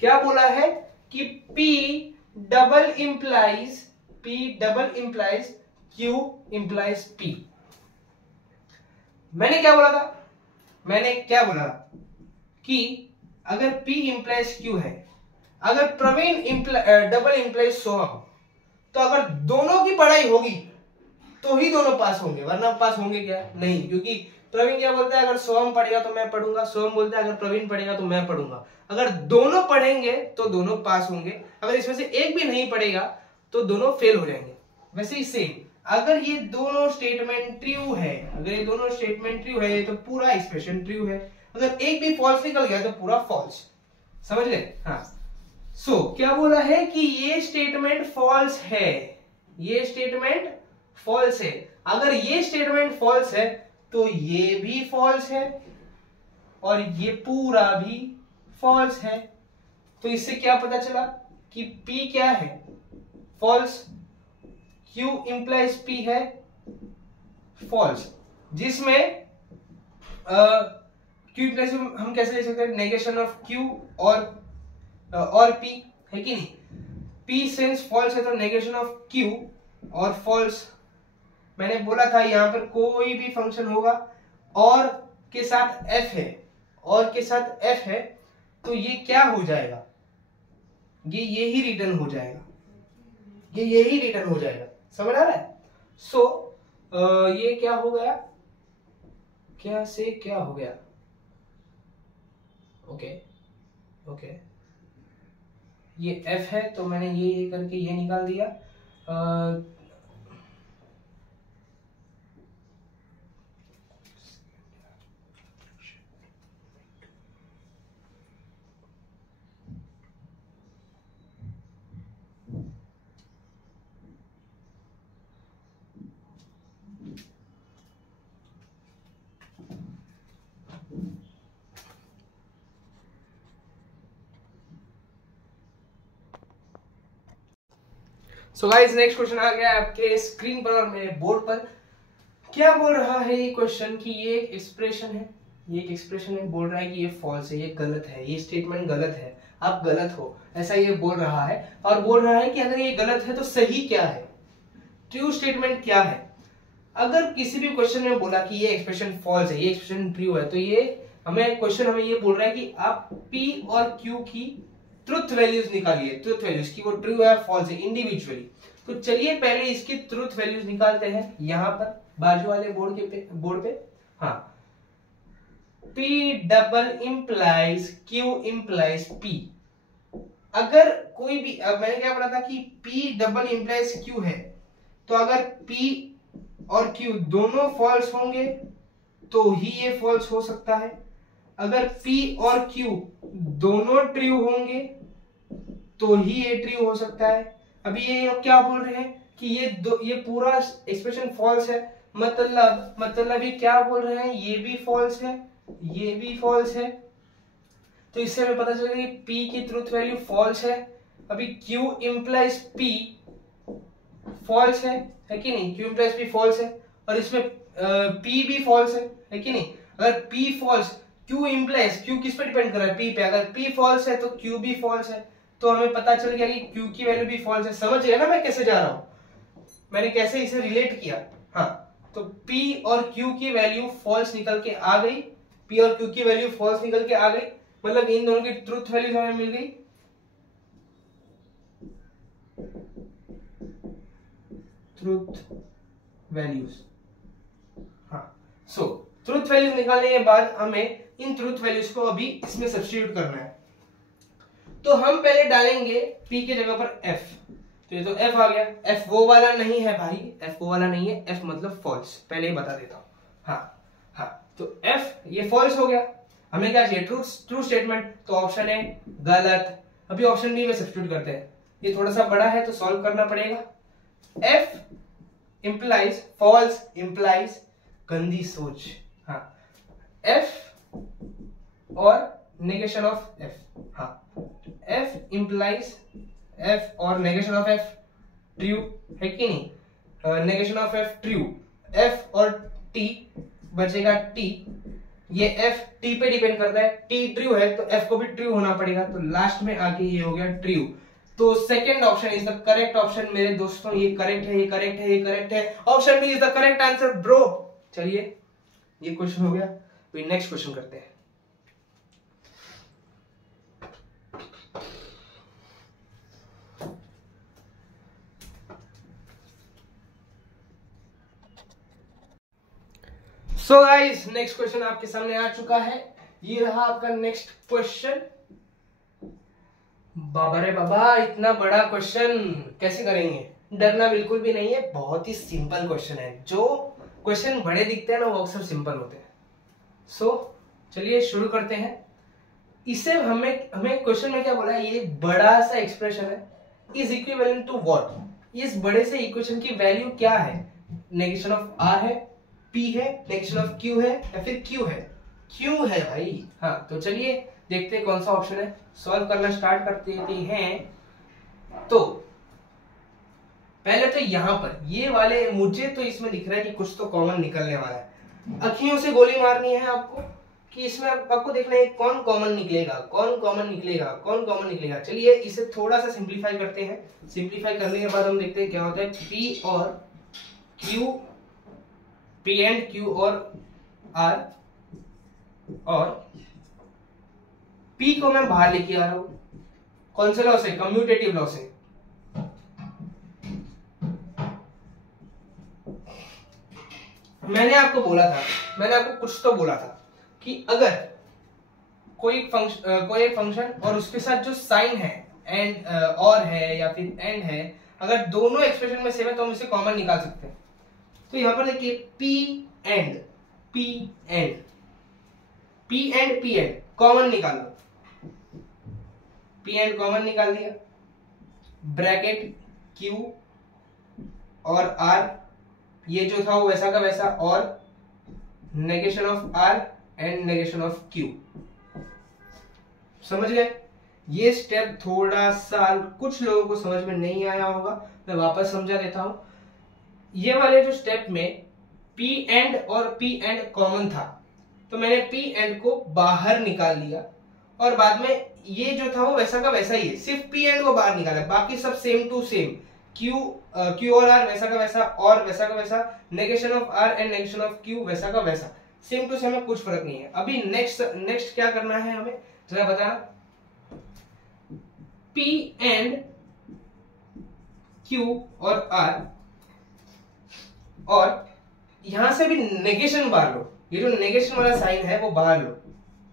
क्या बोला है कि P double implies Q implies P। मैंने क्या बोला था कि अगर P इंप्लाइज Q है, अगर प्रवीण डबल इंप्लाइज सोहम, तो अगर दोनों की पढ़ाई होगी तो ही दोनों पास होंगे, वरना पास होंगे क्या? नहीं, क्योंकि प्रवीण क्या बोलता है, अगर सोहम पढ़ेगा तो मैं पढ़ूंगा, सोहम बोलता है अगर प्रवीण पढ़ेगा तो मैं पढ़ूंगा। अगर दोनों पढ़ेंगे तो दोनों पास होंगे, अगर इसमें से एक भी नहीं पढ़ेगा तो दोनों फेल हो जाएंगे। वैसे ही सेम, अगर ये दोनों स्टेटमेंट ट्रू है, तो पूरा एक्सप्रेशन ट्रू है। अगर एक भी फॉल्स निकल गया तो पूरा फॉल्स। समझ ले? हाँ। सो क्या बोला है कि ये स्टेटमेंट फॉल्स है, ये स्टेटमेंट फॉल्स है। अगर ये स्टेटमेंट फॉल्स है तो ये भी फॉल्स है और ये पूरा भी फॉल्स है। तो इससे क्या पता चला कि P क्या है? फॉल्स। Q इंप्लाइज P है फॉल्स, जिसमें Q इंप्लाइज हम कैसे ले सकते हैं? नेगेशन ऑफ Q और P है कि नहीं? P सिंस फॉल्स है तो नेगेशन ऑफ Q और फॉल्स। मैंने बोला था यहां पर कोई भी फंक्शन होगा और के साथ f है, तो ये क्या हो जाएगा? ये यही रिटर्न हो जाएगा, ये यही रिटर्न हो जाएगा। समझ आ रहा है? सो ये क्या हो गया, क्या से क्या हो गया? ओके, ये f है तो मैंने ये करके ये निकाल दिया। सो गाइस, नेक्स्ट क्वेश्चन आ गया आपके स्क्रीन पर और मेरे बोर्ड पर। क्या बोल रहा है ये क्वेश्चन कि ये एक एक्सप्रेशन है, बोल रहा है कि ये फॉल्स है, ये गलत है, ये स्टेटमेंट गलत है, आप गलत हो, ऐसा ये बोल रहा है। और बोल रहा है कि अगर ये गलत है तो सही क्या है, ट्रू स्टेटमेंट क्या है। अगर किसी भी क्वेश्चन में बोला कि ये एक्सप्रेशन फॉल्स है, ये एक्सप्रेशन ट्रू है, तो ये क्वेश्चन हमें ये बोल रहा है कि आप P और Q की ट्रुथ वैल्यूज निकालिए, ट्रुथ वैल्यूज की वो ट्रू है फॉल्स है इंडिविजुअली। तो चलिए पहले इसकी ट्रुथ वैल्यूज निकालते हैं यहाँ पर बाजू वाले बोर्ड पे। हाँ, P double implies Q implies P। अगर कोई भी, अब मैंने क्या पढ़ा था कि P डबल इंप्लाइज Q है, तो अगर P और Q दोनों फॉल्स होंगे तो ही ये फॉल्स हो सकता है। अगर P और Q दोनों ट्रू होंगे तो ही ये ट्रू हो सकता है। अभी ये लोग क्या बोल रहे हैं कि ये पूरा एक्सप्रेशन फॉल्स है, मतलब ये क्या बोल रहे हैं, ये भी फॉल्स है, ये भी फॉल्स है। तो इससे हमें पता चलेगा कि P की ट्रूथ वैल्यू फॉल्स है। अभी Q इंप्लाइज P फॉल्स है कि नहीं? Q इंप्लाइज P फॉल्स है और इसमें P भी फॉल्स है कि नहीं? अगर P false, Q implies, Q किस पे डिपेंड कर रहा है? P पे। अगर P फॉल्स है तो Q भी फॉल्स है, तो हमें पता चल गया कि Q की वैल्यू भी फॉल्स है। समझ गया ना मैं कैसे जा रहा हूं, मैंने कैसे इसे रिलेट किया? हाँ, तो P और Q की वैल्यू फॉल्स निकल के आ गई, P और Q की वैल्यू फॉल्स निकल के आ गई, मतलब इन दोनों की ट्रुथ वैल्यूज हमें मिल गई। ट्रुथ वैल्यूज, हाँ। सो ट्रुथ वैल्यूज निकालने के बाद हमें इन ट्रुथ वैल्यूज को अभी इसमें सब्स्टिट्यूट करना है। तो हम पहले डालेंगे P की जगह पर F, तो ये तो F आ गया। F वो वाला नहीं है भाई, F वो वाला नहीं है, F मतलब फॉल्स, पहले ही बता देता हूं। हाँ, तो F ये फॉल्स हो गया। हमें क्या चाहिए? ट्रू स्टेटमेंट, तो ऑप्शन ए गलत। अभी ऑप्शन बी में सब्स्टिट्यूट करते हैं, ये थोड़ा सा बड़ा है तो सॉल्व करना पड़ेगा। F इंप्लाइज, फॉल्स इंप्लाइज गंदी सोच, हाँ। F और नेगेशन ऑफ F, हाँ। F इंप्लाइज F और नेगेशन ऑफ F ट्रू है कि नहीं? Negation of F true, F और T बचेगा T, ये F T पे डिपेंड करता है, T ट्रू है तो F को भी ट्रू होना पड़ेगा, तो लास्ट में आके ये हो गया ट्रू। तो second option is the correct option मेरे दोस्तों, ये करेक्ट है, ये करेक्ट है, ये करेक्ट है। Option B is the correct answer bro. चलिए ये क्वेश्चन हो गया, तो नेक्स्ट क्वेश्चन करते हैं। सो गाइस नेक्स्ट क्वेश्चन आपके सामने आ चुका है, ये रहा आपका नेक्स्ट क्वेश्चन। बाबा रे बाबा, इतना बड़ा क्वेश्चन कैसे करेंगे? डरना बिल्कुल भी नहीं है, बहुत ही सिंपल क्वेश्चन है। जो क्वेश्चन बड़े दिखते हैं ना वो अक्सर सिंपल होते हैं। सो चलिए शुरू करते हैं। इसे हमें क्वेश्चन में क्या बोला है? ये बड़ा सा एक्सप्रेशन है, इज इक्विवेलेंट टू व्हाट? इस बड़े से इक्वेशन की वैल्यू क्या है? नेगेशन ऑफ R है, P है, नेगेशन ऑफ Q है, या फिर Q है? Q है भाई। हाँ, तो चलिए देखते हैं कौन सा ऑप्शन है। सॉल्व करना स्टार्ट करते हैं। तो पहले तो यहां पर ये वाले, मुझे तो इसमें दिख रहा है कि कुछ तो कॉमन निकलने वाला है। अखियों से गोली मारनी है आपको कि इसमें आपको देखना है कौन कॉमन निकलेगा, कौन कॉमन निकलेगा, कौन कॉमन निकलेगा। चलिए इसे थोड़ा सा सिंप्लीफाई करते हैं। सिंप्लीफाई करने के बाद हम देखते हैं क्या होता है। P और Q, P एंड Q और R, और P को मैं बाहर लेके आ रहा हूं। कौन से लॉ से? कम्यूटेटिव लॉ से। मैंने आपको कुछ तो बोला था कि अगर कोई एक फंक्शन और उसके साथ जो साइन है एंड और है या फिर एंड है, अगर दोनों एक्सप्रेशन में सेम है तो हम इसे कॉमन निकाल सकते हैं। तो यहां पर देखिए P एंड कॉमन निकालो। P एंड कॉमन निकाल दिया, ब्रैकेट Q और R, ये जो था वो वैसा का वैसा, और negation of R and negation of Q। समझ गए? ये स्टेप थोड़ा सा कुछ लोगों को समझ में नहीं आया होगा, मैं वापस समझा देता हूं। ये वाले जो स्टेप में P एंड और P एंड कॉमन था, तो मैंने P एंड को बाहर निकाल लिया, और बाद में ये जो था वो वैसा का वैसा ही है, सिर्फ P एंड को बाहर निकाला, बाकी सब सेम टू सेम। Q और R वैसा का वैसा और वैसा का वैसा, negation of R and negation of Q वैसा का वैसा, सेम टू सेम है, कुछ फर्क नहीं है। अभी नेक्स्ट क्या करना है हमें जरा बताना। P एंड Q और R, और यहां से भी नेगेशन बाहर लो, ये जो नेगेशन वाला साइन है वो बाहर लो।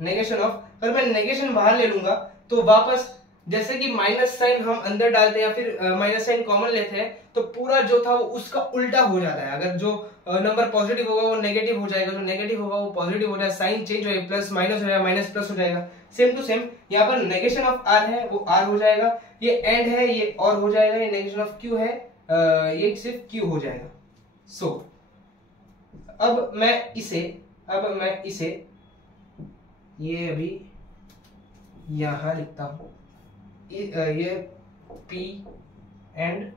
नेगेशन ऑफ, अगर मैं नेगेशन बाहर ले लूंगा तो वापस जैसे कि माइनस साइन हम अंदर डालते हैं या फिर माइनस साइन कॉमन लेते हैं, तो पूरा जो था वो उसका उल्टा हो जाता है। अगर जो नंबर पॉजिटिव होगा वो नेगेटिव हो जाएगा, जो नेगेटिव होगा वो पॉजिटिव हो जाएगा, साइन चेंज हो जाएगा, प्लस माइनस हो जाएगा, माइनस प्लस हो जाएगा, सेम टू सेम। यहाँ पर नेगेशन ऑफ R है वो R हो जाएगा, ये एंड है ये और हो जाएगा, ये नेगेशन ऑफ Q है ये सिर्फ Q हो जाएगा। सो अब मैं इसे ये अभी यहां लिखता हूं, ये P एंड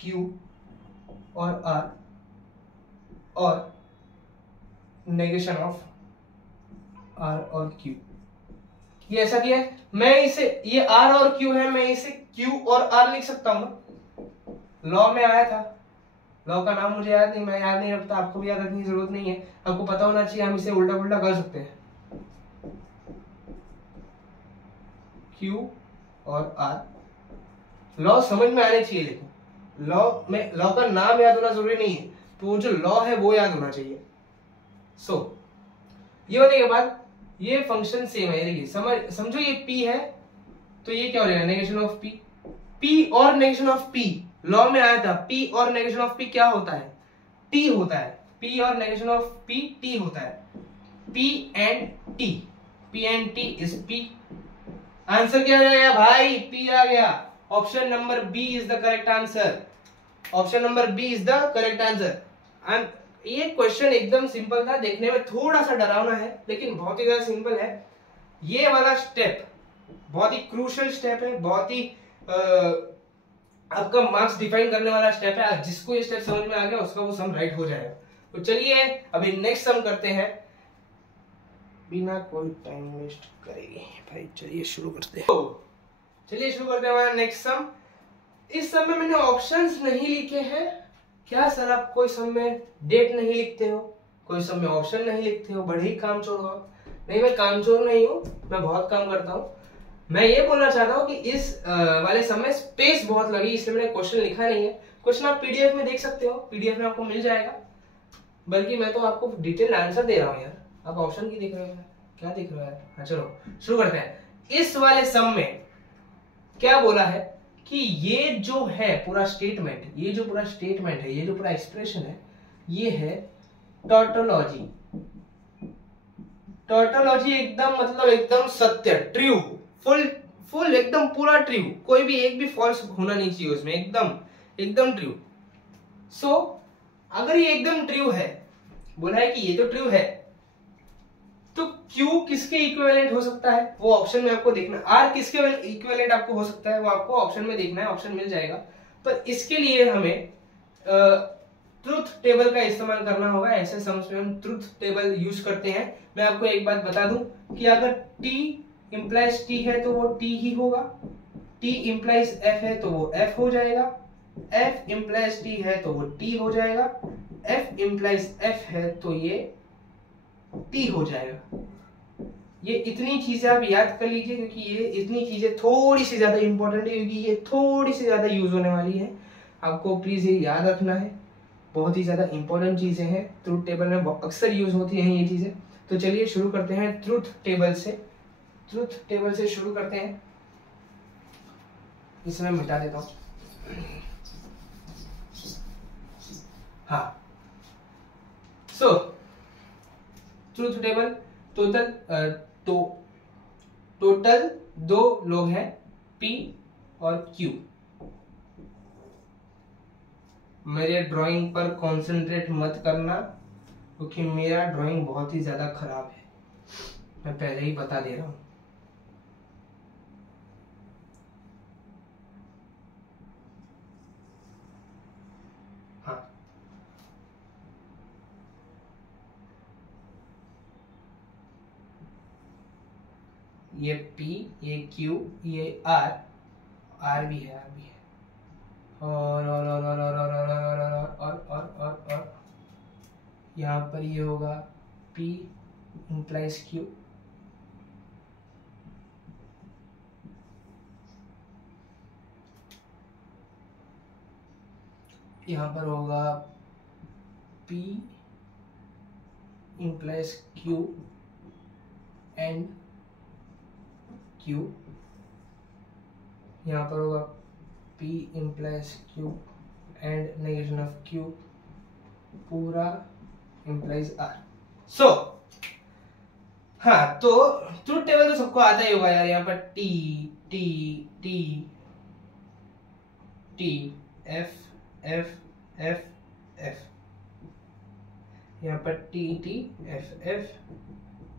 Q और R और नेगेशन ऑफ R और Q, ये ऐसा किया है। मैं इसे, ये R और Q है, मैं इसे Q और R लिख सकता हूं ना, लॉ में आया था लॉ का नाम मुझे याद नहीं, मैं याद नहीं रखता, आपको भी याद रखने की जरूरत नहीं है, आपको पता होना चाहिए, हम इसे उल्टा पुल्टा कर सकते हैं। Q और R, लॉ समझ में आने चाहिए, लेकिन लॉ का नाम याद होना जरूरी नहीं है, तो वो जो लॉ है वो याद होना चाहिए। ये होने के बाद ये फंक्शन सेम है, देखिए समझो ये P है, तो ये क्या हो जाएगा, नेगेशन ऑफ P। P और नेगेशन ऑफ P लॉ में आया था, P और नेगेशन ऑफ P क्या होता है, T होता है। P और नेगेशन ऑफ P T होता है। P and T is P। Answer क्या आ जाएगा भाई, P आ गया। Option number B is the correct answer. Option number B is the correct answer. ये क्वेश्चन एकदम सिंपल था, देखने में थोड़ा सा डरावना है लेकिन बहुत ही ज्यादा सिंपल है। ये वाला स्टेप बहुत ही क्रूशियल स्टेप है, बहुत ही आपका मार्क्स डिफाइन करने वाला स्टेप है। जिसको ये स्टेप समझ में आ गया उसका वो सम राइट हो जाएगा। तो चलिए अभी नेक्स्ट सम करते हैं बिना कोई टाइम वेस्ट करे भाई। चलिए शुरू करते हैं। चलिए शुरू करते हैं हमारा नेक्स्ट सम। इस सम में मैंने ऑप्शंस नहीं लिखे हैं। क्या सर आप कोई सम में डेट नहीं लिखते हो, कोई सम में ऑप्शन नहीं लिखते हो, बड़े ही कामचोर हो? नहीं, मैं कामचोर नहीं हूँ, मैं बहुत काम करता हूँ। मैं ये बोलना चाहता हूँ कि इस वाले सम में स्पेस बहुत लगी, इसलिए मैंने क्वेश्चन लिखा नहीं है। क्वेश्चन आप पीडीएफ में देख सकते हो, पीडीएफ में आपको मिल जाएगा। बल्कि मैं तो आपको डिटेल आंसर दे रहा हूँ यार, आप ऑप्शन की देख रहे हो, क्या देख रहे हो यार। हाँ चलो शुरू करते हैं। इस वाले सम में क्या बोला है कि ये जो है पूरा स्टेटमेंट, ये जो पूरा स्टेटमेंट है, ये जो पूरा एक्सप्रेशन है, ये है टॉटोलॉजी। टॉटोलॉजी एकदम मतलब एकदम सत्य, ट्रू, फुल एकदम पूरा ट्रू, कोई भी एक भी फॉल्स होना नहीं चाहिए उसमें, एकदम ट्रू। सो अगर ये एकदम ट्रू है, बोला है कि ये तो ट्रू है, तो Q किसके इक्विवेलेंट हो सकता है वो ऑप्शन में आपको देखना। R किसके इक्विवेलेंट आपको हो सकता है वो आपको ऑप्शन में देखना है, ऑप्शन मिल जाएगा। पर इसके लिए हमें ट्रुथ टेबल का इस्तेमाल करना होगा। ऐसे सम्स में हम ट्रुथ टेबल यूज करते हैं। मैं आपको एक बात बता दूं कि अगर T इंप्लाइज T है तो वो T ही होगा, T इंप्लाइज F है तो वो F हो जाएगा, F इंप्लाइज T है तो वो T हो जाएगा, F इंप्लाइज F है तो ये T हो जाएगा। ये इतनी चीजें आप याद कर लीजिए, क्योंकि ये इतनी चीजें थोड़ी सी ज्यादा इंपॉर्टेंट है, क्योंकि ये थोड़ी सी ज्यादा यूज होने वाली है। आपको प्लीज ये याद रखना है, बहुत ही ज्यादा इंपॉर्टेंट चीजें हैं, ट्रुथ टेबल में अक्सर यूज होती हैं ये चीजें। तो चलिए शुरू करते हैं ट्रुथ टेबल से। ट्रुथ टेबल से शुरू करते हैं। इसे मैं मिटा देता हूं। हाँ, सो ट्रुथ टेबल टोटल दो लोग हैं, P और Q। मेरे ड्राइंग पर कंसंट्रेट मत करना, क्योंकि मेरा ड्राइंग बहुत ही ज्यादा खराब है, मैं पहले ही बता दे रहा हूं। हाँ, ये P, ये Q, ये R भी है, और यहाँ पर ये होगा P इंप्लाइज Q, यहाँ पर होगा P implies Q and Q, यहाँ पर होगा P implies Q and negation of Q पूरा इंप्लाइज R। सो हाँ, तो ट्रुथ टेबल तो सबको आता ही होगा यार। यहाँ पर T T T T F F F F, यहाँ पर T T F F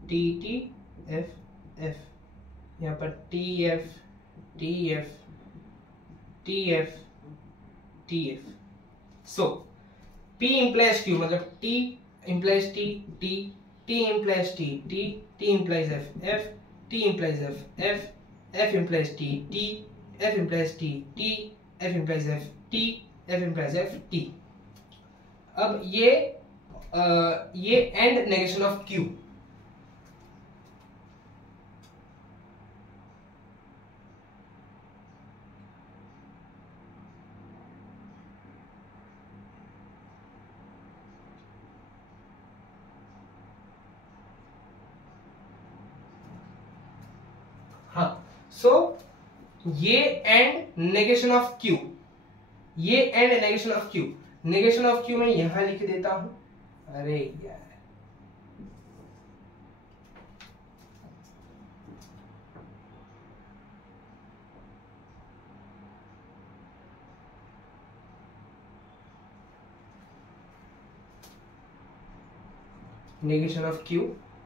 T T F F, यहाँ पर T F T F T F T F। सो P implies Q मतलब T implies T T, T implies T T, T implies F F, T implies F F, F implies T T, F implies T T, F implies F T, F implies F T। अब ये and negation of Q, हाँ, सो ये and negation of Q, ये and negation of Q, negation of Q मैं यहां लिख देता हूं। अरे यार, negation of Q,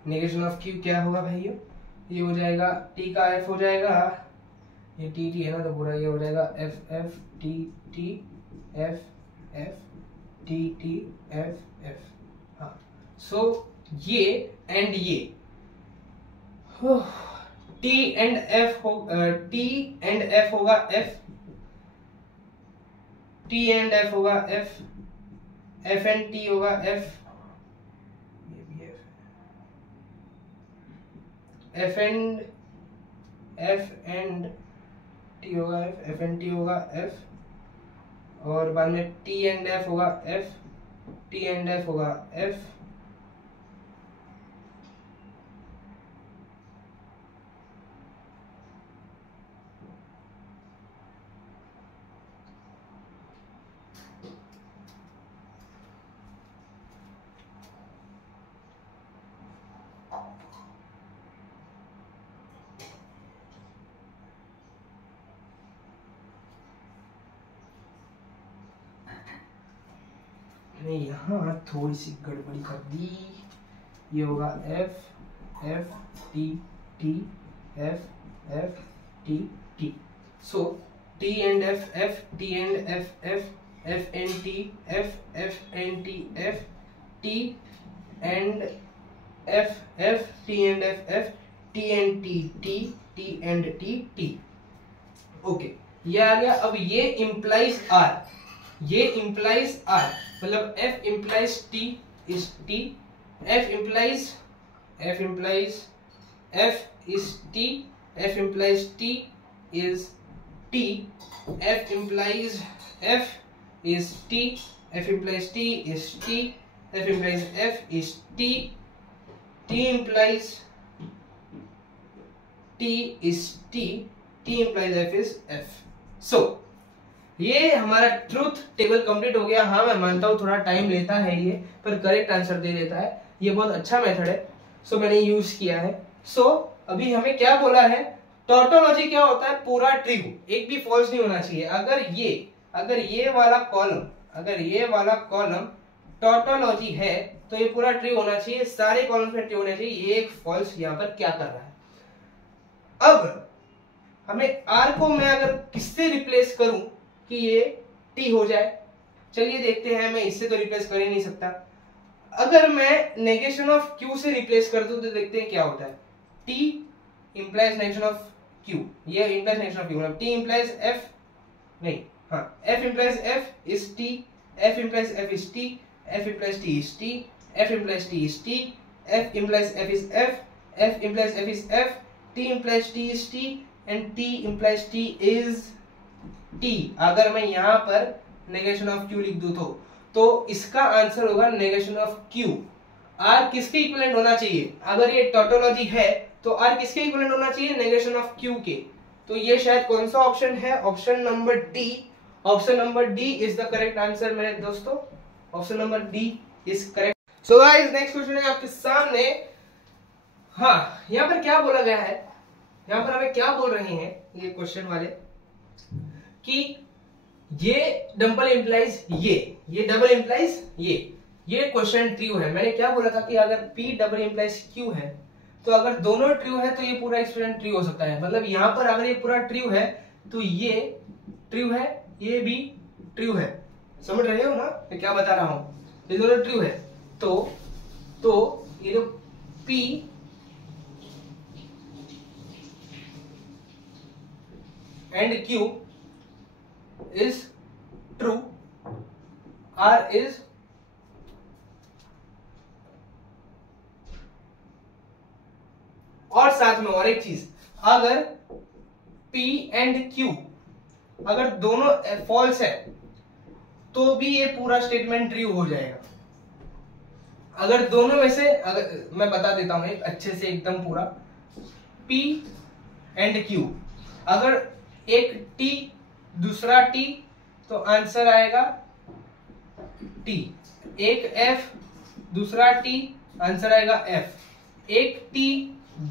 negation of Q क्या होगा भाइयों, ये हो जाएगा टी का एफ हो जाएगा, ये टी टी है ना, तो पूरा ये हो जाएगा F F T T F F T T F F. हाँ, सो ये एंड ये टी एंड एफ हो, टी एंड एफ होगा एफ, टी एंड एफ होगा एफ, एफ एंड टी होगा एफ, एफ एंड टी होगा एफ, एफ एंड टी होगा F, और बाद में टी एंड एफ होगा एफ, टी एंड एफ होगा एफ, मैंने यहाँ थोड़ी सी गड़बड़ी कर दी, ये होगा F F T T F F T T, so T and F F, T and F F, F and T F, F and T F, T and F F, T and F F, T and T T, T and T T. Okay, ये आ गया। अब ये implies are, ये implies are, मतलब F implies T is T, F implies F is T, F implies T is T, F implies F is T, F implies T is T, F implies F is T, T implies T is T, T implies F is F। So ये हमारा truth table complete हो गया। हाँ, मैं मानता हूँ थोड़ा time लेता है ये, पर करेक्ट आंसर दे देता है। ये बहुत अच्छा मेथड है, सो मैंने यूज किया है। सो अभी हमें क्या बोला है, टोटोलॉजी क्या होता है, पूरा ट्रू, एक भी फॉल्स नहीं होना चाहिए। अगर ये वाला कॉलम टोटोलॉजी है तो ये पूरा ट्रू होना चाहिए, सारे कॉलम में ट्रू होने चाहिए। ये एक फॉल्स यहाँ पर क्या कर रहा है। अब हमें आर को मैं अगर किससे रिप्लेस करूं कि ये टी हो जाए, चलिए देखते हैं। मैं इससे तो रिप्लेस कर ही नहीं सकता। अगर मैं नेगेशन ऑफ क्यू से रिप्लेस कर दूं तो देखते हैं क्या होता है। T implies negation of Q, ये इंप्लाइज नेगेशन ऑफ क्यू, मतलब टी इंप्लाइज एफ, नहीं, हाँ, F implies F is T, F implies F is T, F implies T is T, F implies T is T, F implies F is F, F implies F is F, T implies T is T, and T implies T is T. अगर मैं यहां पर negation of Q लिख दूं तो इसका answer होगा negation of Q. Are किसके इक्विवेलेंट होना चाहिए, अगर ये टोटोलॉजी है तो आर किसके इक्विवेलेंट होना चाहिए, नेगेशन ऑफ क्यू के। तो ये शायद कौन सा ऑप्शन है, option number D. Option number D is the correct answer मेरे दोस्तों, option number D is correct. So guys, next question है आपके सामने। हाँ, यहाँ पर क्या बोला गया है, यहाँ पर हमें क्या बोल रहे हैं ये क्वेश्चन वाले, कि ये डबल इंप्लाइज ये डबल इंप्लाइज ये क्वेश्चन ट्रू है। मैंने क्या बोला था कि अगर P डबल इंप्लाइज Q है तो अगर दोनों ट्रू है तो ये पूरा एक्सप्रेशन ट्रू हो सकता है। मतलब यहाँ पर अगर ये पूरा ट्रू है तो ये ट्रू है, ये भी ट्रू है। समझ रहे हो ना मैं क्या बता रहा हूं, ये दोनों ट्रू है तो ये जो P and Q is true, R is और साथ में और एक चीज, अगर P एंड Q अगर दोनों फॉल्स है तो भी ये पूरा स्टेटमेंट ट्रू हो जाएगा। अगर दोनों में से, अगर मैं बता देता हूं एक अच्छे से एकदम पूरा, P एंड Q अगर एक T दूसरा T तो आंसर आएगा T। एक F दूसरा T आंसर आएगा F। एक T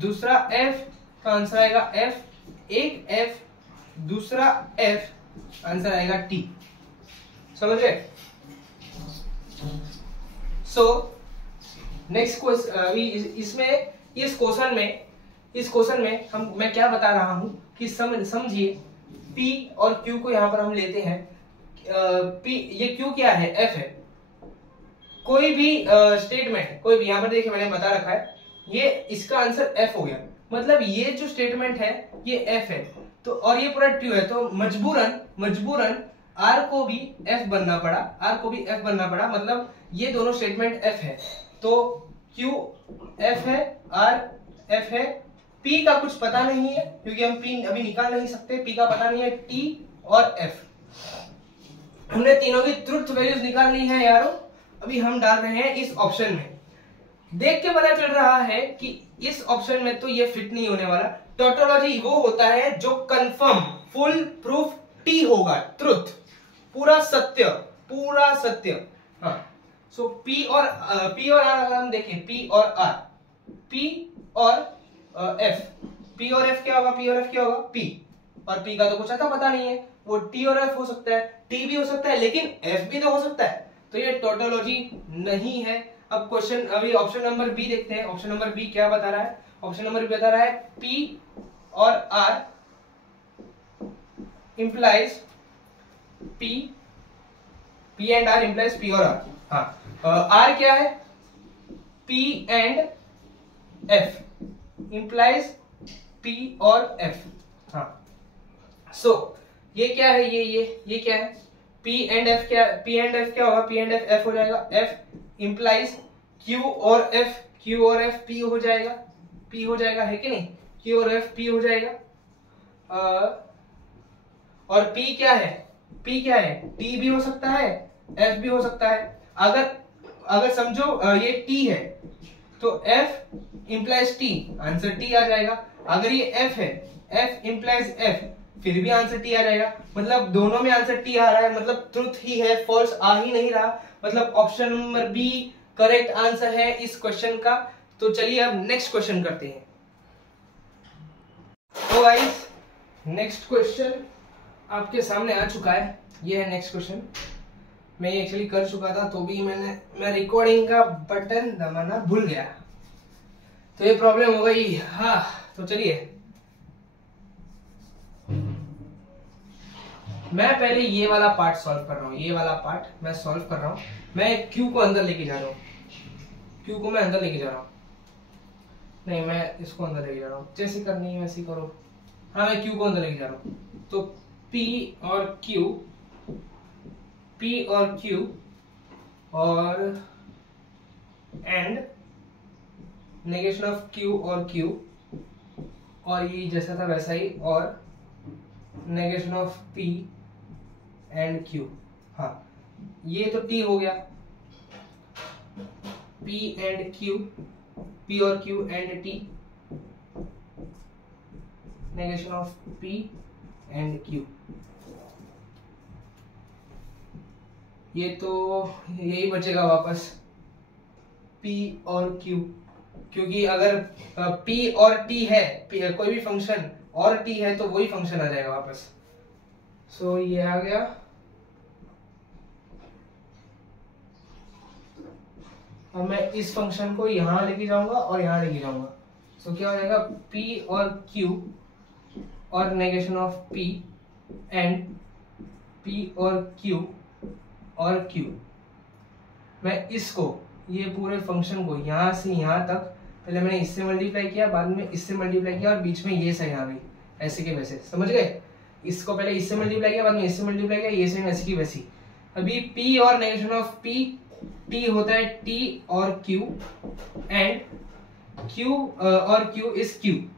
दूसरा F तो आंसर आएगा F। एक F दूसरा F आंसर आएगा T। समझ गए? सो नेक्स्ट क्वेश्चन, इसमें इस क्वेश्चन में मैं क्या बता रहा हूं कि समझिए P और Q को यहां पर हम लेते हैं। P ये Q क्या है? F है। कोई भी स्टेटमेंट, कोई भी, यहां पर देखिए मैंने बता रखा है, ये इसका आंसर F हो गया। मतलब ये जो स्टेटमेंट है ये F है, तो और ये पूरा ट्रू है, तो मजबूरन R को भी F बनना पड़ा, मतलब ये दोनों स्टेटमेंट F है। तो Q F है, R F है, P का कुछ पता नहीं है क्योंकि हम P अभी निकाल नहीं सकते, P का पता नहीं है, T और F। हमने तीनों की ट्रुथ वैल्यूज निकालनी है यारों। अभी हम डाल रहे हैं इस ऑप्शन में। देख के पता चल रहा है कि इस ऑप्शन में तो ये फिट नहीं होने वाला। टोटोलॉजी वो होता है जो कंफर्म फुल प्रूफ T होगा, ट्रुथ, पूरा सत्य। हाँ, सो P और R अगर हम देखें, P और F क्या होगा? P और P का तो कुछ आता पता नहीं है, वो T और F हो सकता है, T भी हो सकता है, लेकिन F भी तो हो सकता है, तो ये टोटोलॉजी नहीं है। अब क्वेश्चन, अभी ऑप्शन नंबर बी देखते हैं। ऑप्शन नंबर बी क्या बता रहा है? ऑप्शन नंबर बी बता रहा है P और R implies P and R implies P और R। हाँ, R क्या है? P and F implies P और F। हाँ, सो ये क्या है? ये क्या है? P एंड F क्या होगा? P एंड F हो जाएगा। F implies Q और F P हो जाएगा, है कि नहीं? Q और F P हो जाएगा। और P क्या है? T भी हो सकता है, F भी हो सकता है। अगर समझो ये T है तो F implies T, answer T आ जाएगा। अगर ये F है, F implies F, फिर भी आंसर T आ जाएगा। मतलब दोनों में आंसर T आ रहा है, मतलब ट्रुथ ही है, फॉल्स आ ही नहीं रहा। मतलब option number B correct answer है इस क्वेश्चन का। तो चलिए अब नेक्स्ट क्वेश्चन करते हैं। तो गाइस, नेक्स्ट क्वेश्चन आपके सामने आ चुका है। ये है नेक्स्ट क्वेश्चन। मैं एक्चुअली कर चुका था, तो भी मैं रिकॉर्डिंग का बटन दबाना भूल गया, तो ये प्रॉब्लम हो गई। हाँ, तो चलिए मैं पहले ये वाला पार्ट सॉल्व कर रहा हूँ। ये वाला पार्ट मैं सॉल्व कर रहा हूँ। मैं Q को अंदर लेके जा रहा हूँ। नहीं, मैं इसको अंदर लेके जा रहा हूँ। जैसे करनी है वैसे करो। हाँ, मैं Q को अंदर लेके जा रहा हूँ। तो P और Q और एंड नेगेशन ऑफ Q और ये जैसा था वैसा ही, और negation of P and Q। हाँ, ये तो T हो गया। P एंड Q, P और Q and T, negation of P and Q। ये तो यही बचेगा वापस, P और Q, क्योंकि अगर P और T है, कोई भी फंक्शन और T है तो वही फंक्शन आ जाएगा वापस। सो ये आ गया। अब मैं इस फंक्शन को यहां लेके जाऊंगा और यहां लेके जाऊंगा। सो क्या हो जाएगा? P और Q और negation of P and P और Q। मैं इसको, ये पूरे फंक्शन को यहां से यहां तक, पहले मैंने इससे मल्टीप्लाई किया, बाद में इससे मल्टीप्लाई किया, और बीच में ये साइन आ गई, ऐसे के वैसे। समझ गए? इसको पहले इससे मल्टीप्लाई किया, बाद में इससे मल्टीप्लाई किया, ये साइन ऐसी की वैसी। अभी P और नेगेशन ऑफ P, T होता है T और Q, and Q or Q is Q.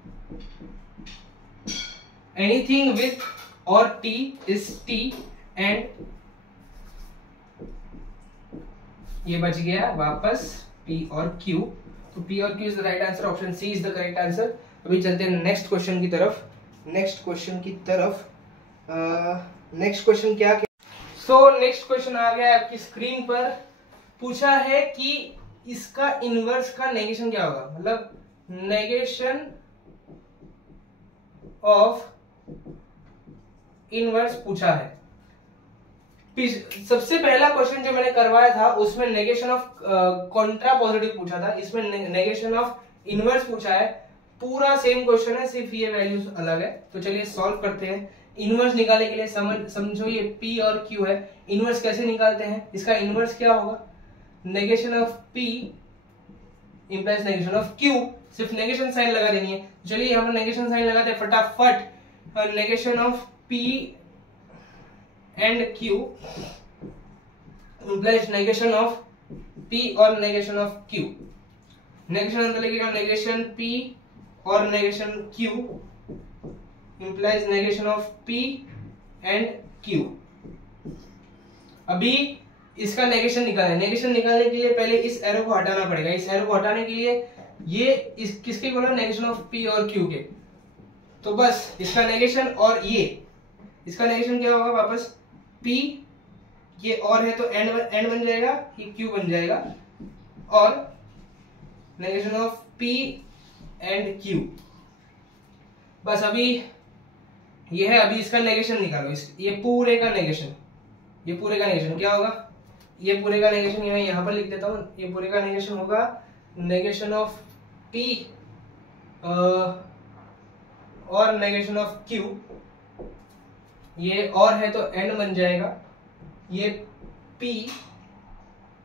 Anything with or T is T and ये बच गया वापस P और Q. तो P और Q is the right answer, option C is the correct answer. अभी चलते हैं नेक्स्ट क्वेश्चन की तरफ. नेक्स्ट क्वेश्चन क्या नेक्स्ट क्वेश्चन आ गया आपकी स्क्रीन पर. पूछा है कि इसका इनवर्स का नेगेशन क्या होगा, मतलब नेगेशन ऑफ इनवर्स पूछा है. सबसे पहला क्वेश्चन जो मैंने करवाया था उसमें नेगेशन ऑफ कॉन्ट्रा पॉजिटिव पूछा था. इसमें नेगेशन ऑफ इनवर्स पूछा है. पूरा सेम क्वेश्चन है, सिर्फ ये वैल्यूज अलग है. तो चलिए सॉल्व करते हैं. इनवर्स निकालने के लिए समझो ये P और Q है. इनवर्स कैसे निकालते हैं, इसका इनवर्स क्या होगा, negation of P implies negation of Q. सिर्फ नेगेशन साइन लगा देनी है. चलिए हम नेगेशन साइन लगाते हैं फटाफट. Negation of P and Q implies negation of P और नेगेशन ऑफ Q. नेगेशन अंदर लगेगा, नेगेशन P और negation Q implies negation of P and Q. अभी इसका नेगेशन निकालना है. नेगेशन निकालने के लिए पहले इस एरो को हटाना पड़ेगा. इस एरो को हटाने के लिए ये इस किसके बोला, नेगेशन ऑफ P और Q के. तो बस इसका नेगेशन और ये इसका नेगेशन क्या होगा, वापस P ये और है तो एंड बन जाएगा, ये Q बन जाएगा और negation of P and Q. बस अभी ये है. अभी इसका नेगेशन निकालो. ये पूरे का नेगेशन क्या होगा, ये पूरे का नेगेशन यहाँ पर लिख देता हूँ. ये पूरे का नेगेशन होगा नेगेशन ऑफ P और नेगेशन ऑफ Q. ये और है तो एंड बन जाएगा, ये P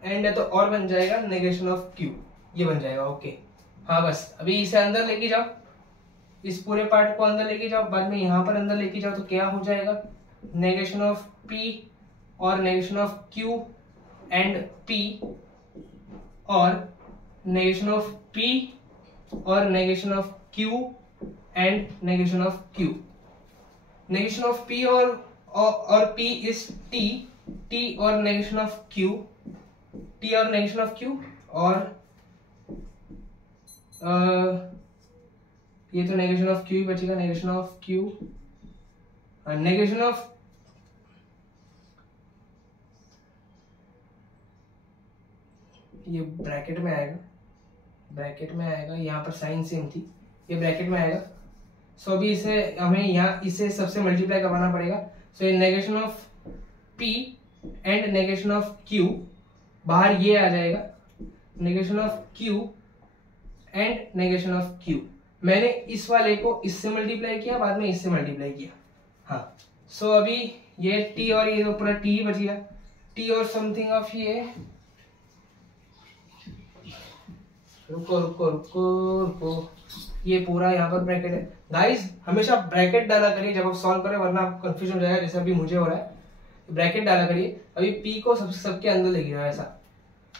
एंड है तो और बन जाएगा नेगेशन ऑफ Q. ये बन जाएगा. ओके हाँ, बस अभी इसे अंदर लेके जाओ. इस पूरे पार्ट को अंदर लेके जाओ, बाद में यहाँ पर अंदर लेके जाओ. तो क्या हो जाएगा, नेगेशन ऑफ P और negation of Q and P और नेगेशन ऑफ P और negation of Q and negation of Q. Negation of P और P इज T और नेगेशन ऑफ Q, T और नेगेशन ऑफ Q और ये तो negation of Q ही बचेगा. Negation of Q negation of ये bracket में आएगा. यहाँ पर साइन सेम थी, ये ब्रैकेट में आएगा. सो अभी इसे हमें यहाँ इसे सबसे मल्टीप्लाई करवाना पड़ेगा. सो ये negation of P and negation of Q बाहर ये आ जाएगा, negation of Q and negation of Q. मैंने इस वाले को इससे मल्टीप्लाई किया, बाद में इससे मल्टीप्लाई किया. हाँ, सो अभी ये T और ये तो पूरा T ही बच गया. T और समथिंग ऑफ ये, रुको, ये पूरा यहाँ पर ब्रैकेट है. गाइस हमेशा ब्रैकेट डाला करिए जब आप सॉल्व करें, वरना आप कंफ्यूज हो जाएगा, जैसे अभी मुझे हो रहा है. ब्रैकेट डाला करिए. अभी P को सबके अंदर लेके जाओ ऐसा.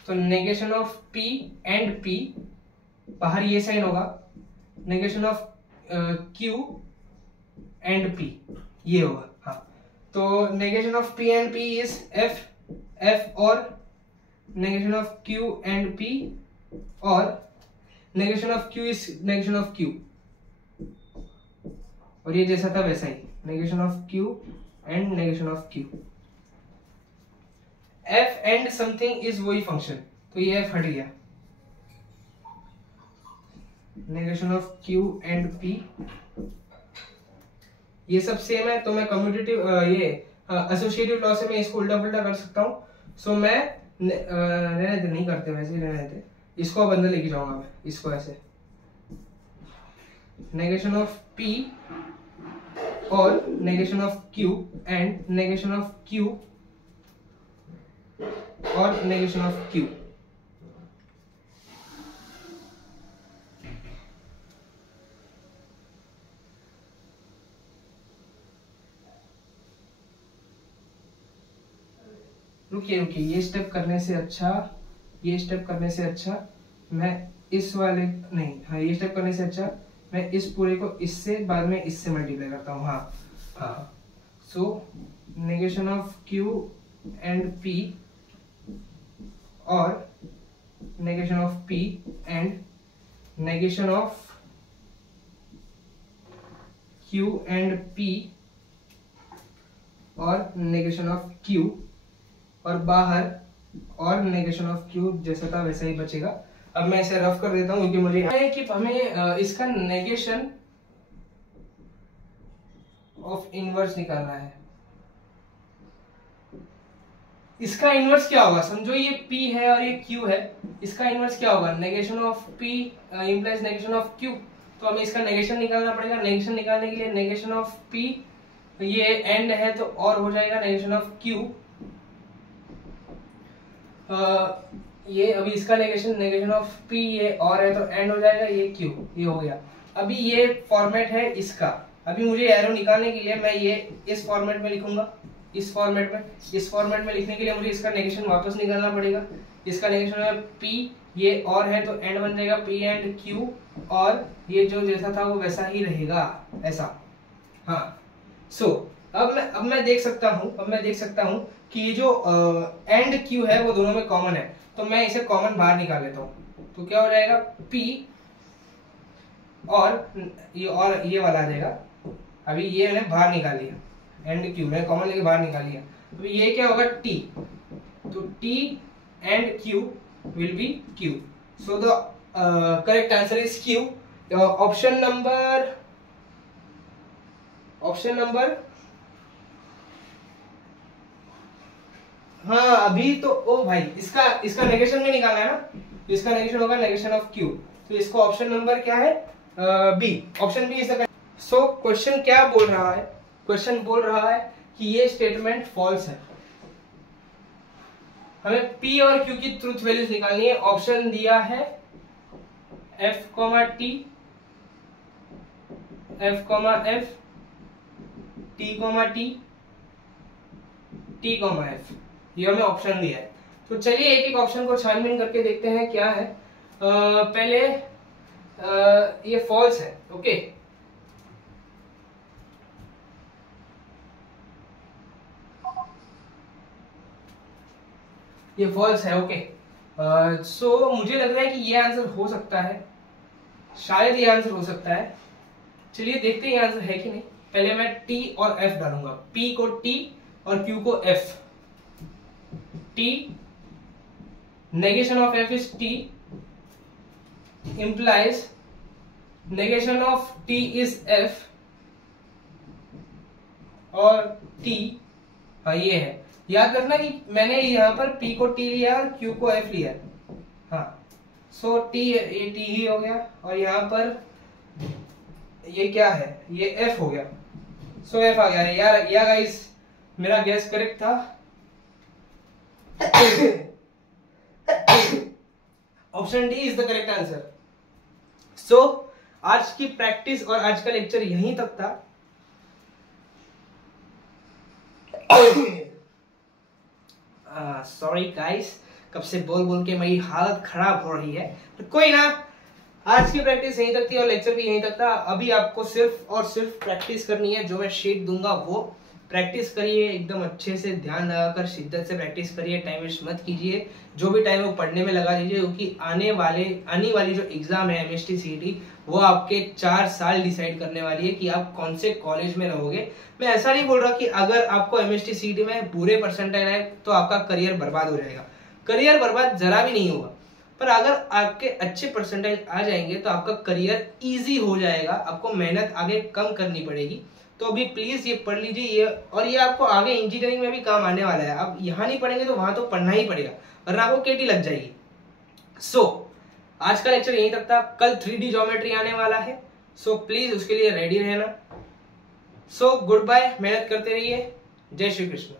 तो negation of P and P बाहर ये साइन होगा, negation of Q and P ये होगा. हाँ, तो negation of P and P is F और negation of Q and P और negation of Q is negation of Q. और ये जैसा था वैसा ही, negation of Q and negation of Q. F and something is वही फंक्शन, तो ये F हट गया. Negation of Q and P ये सब सेम है. तो मैं कम्यूटेटिव ये एसोसिएटिव लॉ से मैं इसको उल्टा पुल्टा कर सकता हूँ. सो मैं रहने दे, नहीं करते वैसे ही रहने दे. इसको अब अंदर लेके जाऊंगा मैं, इसको ऐसे नेगेशन ऑफ P और negation of Q and negation of Q और नेगेशन ऑफ Q. रुकिए, ये स्टेप करने से अच्छा मैं इस वाले नहीं, हाँ ये स्टेप करने से अच्छा मैं इस पूरे को इससे बाद में इससे मल्टीप्लाई करता हूँ। हाँ हाँ, so negation of Q and P और negation of P and negation of Q and P और नेगेशन ऑफ क्यू और बाहर और नेगेशन ऑफ क्यू जैसा था वैसा ही बचेगा। अब मैं इसे रफ कर देता हूँ क्योंकि मुझे है कि हमें इसका नेगेशन ऑफ इनवर्स निकालना है। इसका इनवर्स क्या होगा, समझो ये P है और ये Q है, इसका इनवर्स क्या होगा, negation of P implies negation of Q। तो हमें इसका नेगेशन निकालना पड़ेगा। नेगेशन निकालने के लिए नेगेशन ऑफ P, ये एंड है तो और हो जाएगा नेगेशन ऑफ Q। ये अभी इसका नेगेशन ऑफ P ये और है तो एंड हो जाएगा, ये Q, ये हो गया। अभी ये फॉर्मेट है इसका। अभी मुझे एरो निकालने के लिए मैं ये इस फॉर्मेट में लिखूंगा, इस फॉर्मेट में लिखने के लिए मुझे इसका नेगेशन वापस निकालना पड़ेगा। इसका नेगेशन है P, ये और है तो एंड बन जाएगा P एंड Q, और ये जो जैसा था वो वैसा ही रहेगा, ऐसा। हाँ, सो अब मैं देख सकता हूँ कि ये जो एंड Q है वो दोनों में कॉमन है, तो मैं इसे कॉमन बाहर निकाल लेता हूँ। तो क्या हो जाएगा, P और ये वाला आ जाएगा। अभी ये मैंने बाहर निकाल लिया, एंड Q मैंने कॉमन लेके बाहर निकाल लिया। अभी ये क्या होगा, T, तो T and Q will be Q। So the correct answer is Q। Option number हाँ, अभी तो ओ भाई इसका नेगेशन में निकालना है ना, इसका नेगेशन होगा नेगेशन ऑफ Q। तो इसको ऑप्शन नंबर क्या है, B, option B is the. So question क्या बोल रहा है, क्वेश्चन बोल रहा है कि ये स्टेटमेंट फॉल्स है। हमें P और Q की ट्रूथ वैल्यूज निकालनी है। ऑप्शन दिया है F, T, F, T, T, F, ये हमें ऑप्शन दिया है। तो चलिए एक एक ऑप्शन को छानबीन करके देखते हैं क्या है। पहले ये फॉल्स है, ओके। ये फॉल्स है, ओके। सो मुझे लग रहा है कि ये आंसर हो सकता है, शायद ये आंसर हो सकता है। चलिए देखते हैं ये आंसर है कि नहीं। पहले मैं T और F डालूंगा, P को T और Q को F। T, negation of F is T, implies negation of T is F और T, हाँ ये है। याद रखना कि मैंने यहाँ पर P को T लिया और Q को F लिया। हाँ, सो T, ये T ही हो गया और यहाँ पर ये क्या है, ये F हो गया। सो F आ गया यार। या गाइस, मेरा गैस करेक्ट था। Option D is the correct answer. So आज की प्रैक्टिस और आज का लेक्चर यहीं तक था। सॉरी गाइस, कब से बोल बोल के मेरी हालत खराब हो रही है, तो कोई ना, आज की प्रैक्टिस यहीं तक थी और लेक्चर भी यहीं तक था। अभी आपको सिर्फ और सिर्फ प्रैक्टिस करनी है। जो मैं शीट दूंगा वो प्रैक्टिस करिए, एकदम अच्छे से ध्यान लगाकर शिद्दत से प्रैक्टिस करिए, टाइम वेस्ट मत कीजिए। जो भी टाइम वो पढ़ने में लगा दीजिए, क्योंकि आने वाली जो एग्जाम है MST CET, वो आपके 4 साल डिसाइड करने वाली है कि आप कौन से कॉलेज में रहोगे। मैं ऐसा नहीं बोल रहा कि अगर आपको MST CET में बुरे परसेंटाइल आए तो आपका करियर बर्बाद हो जाएगा। करियर बर्बाद जरा भी नहीं होगा, पर अगर आपके अच्छे परसेंटाइल आ जाएंगे तो आपका करियर इजी हो जाएगा। आपको मेहनत आगे कम करनी पड़ेगी। तो अभी प्लीज ये पढ़ लीजिए ये, और ये आपको आगे इंजीनियरिंग में भी काम आने वाला है। आप यहाँ नहीं पढ़ेंगे तो वहां तो पढ़ना ही पड़ेगा, वरना आपको केटी लग जाएगी। सो आज का लेक्चर यहीं तक था। कल 3D ज्योमेट्री आने वाला है, सो प्लीज उसके लिए रेडी रहना। सो गुड बाय, मेहनत करते रहिए। जय श्री कृष्ण।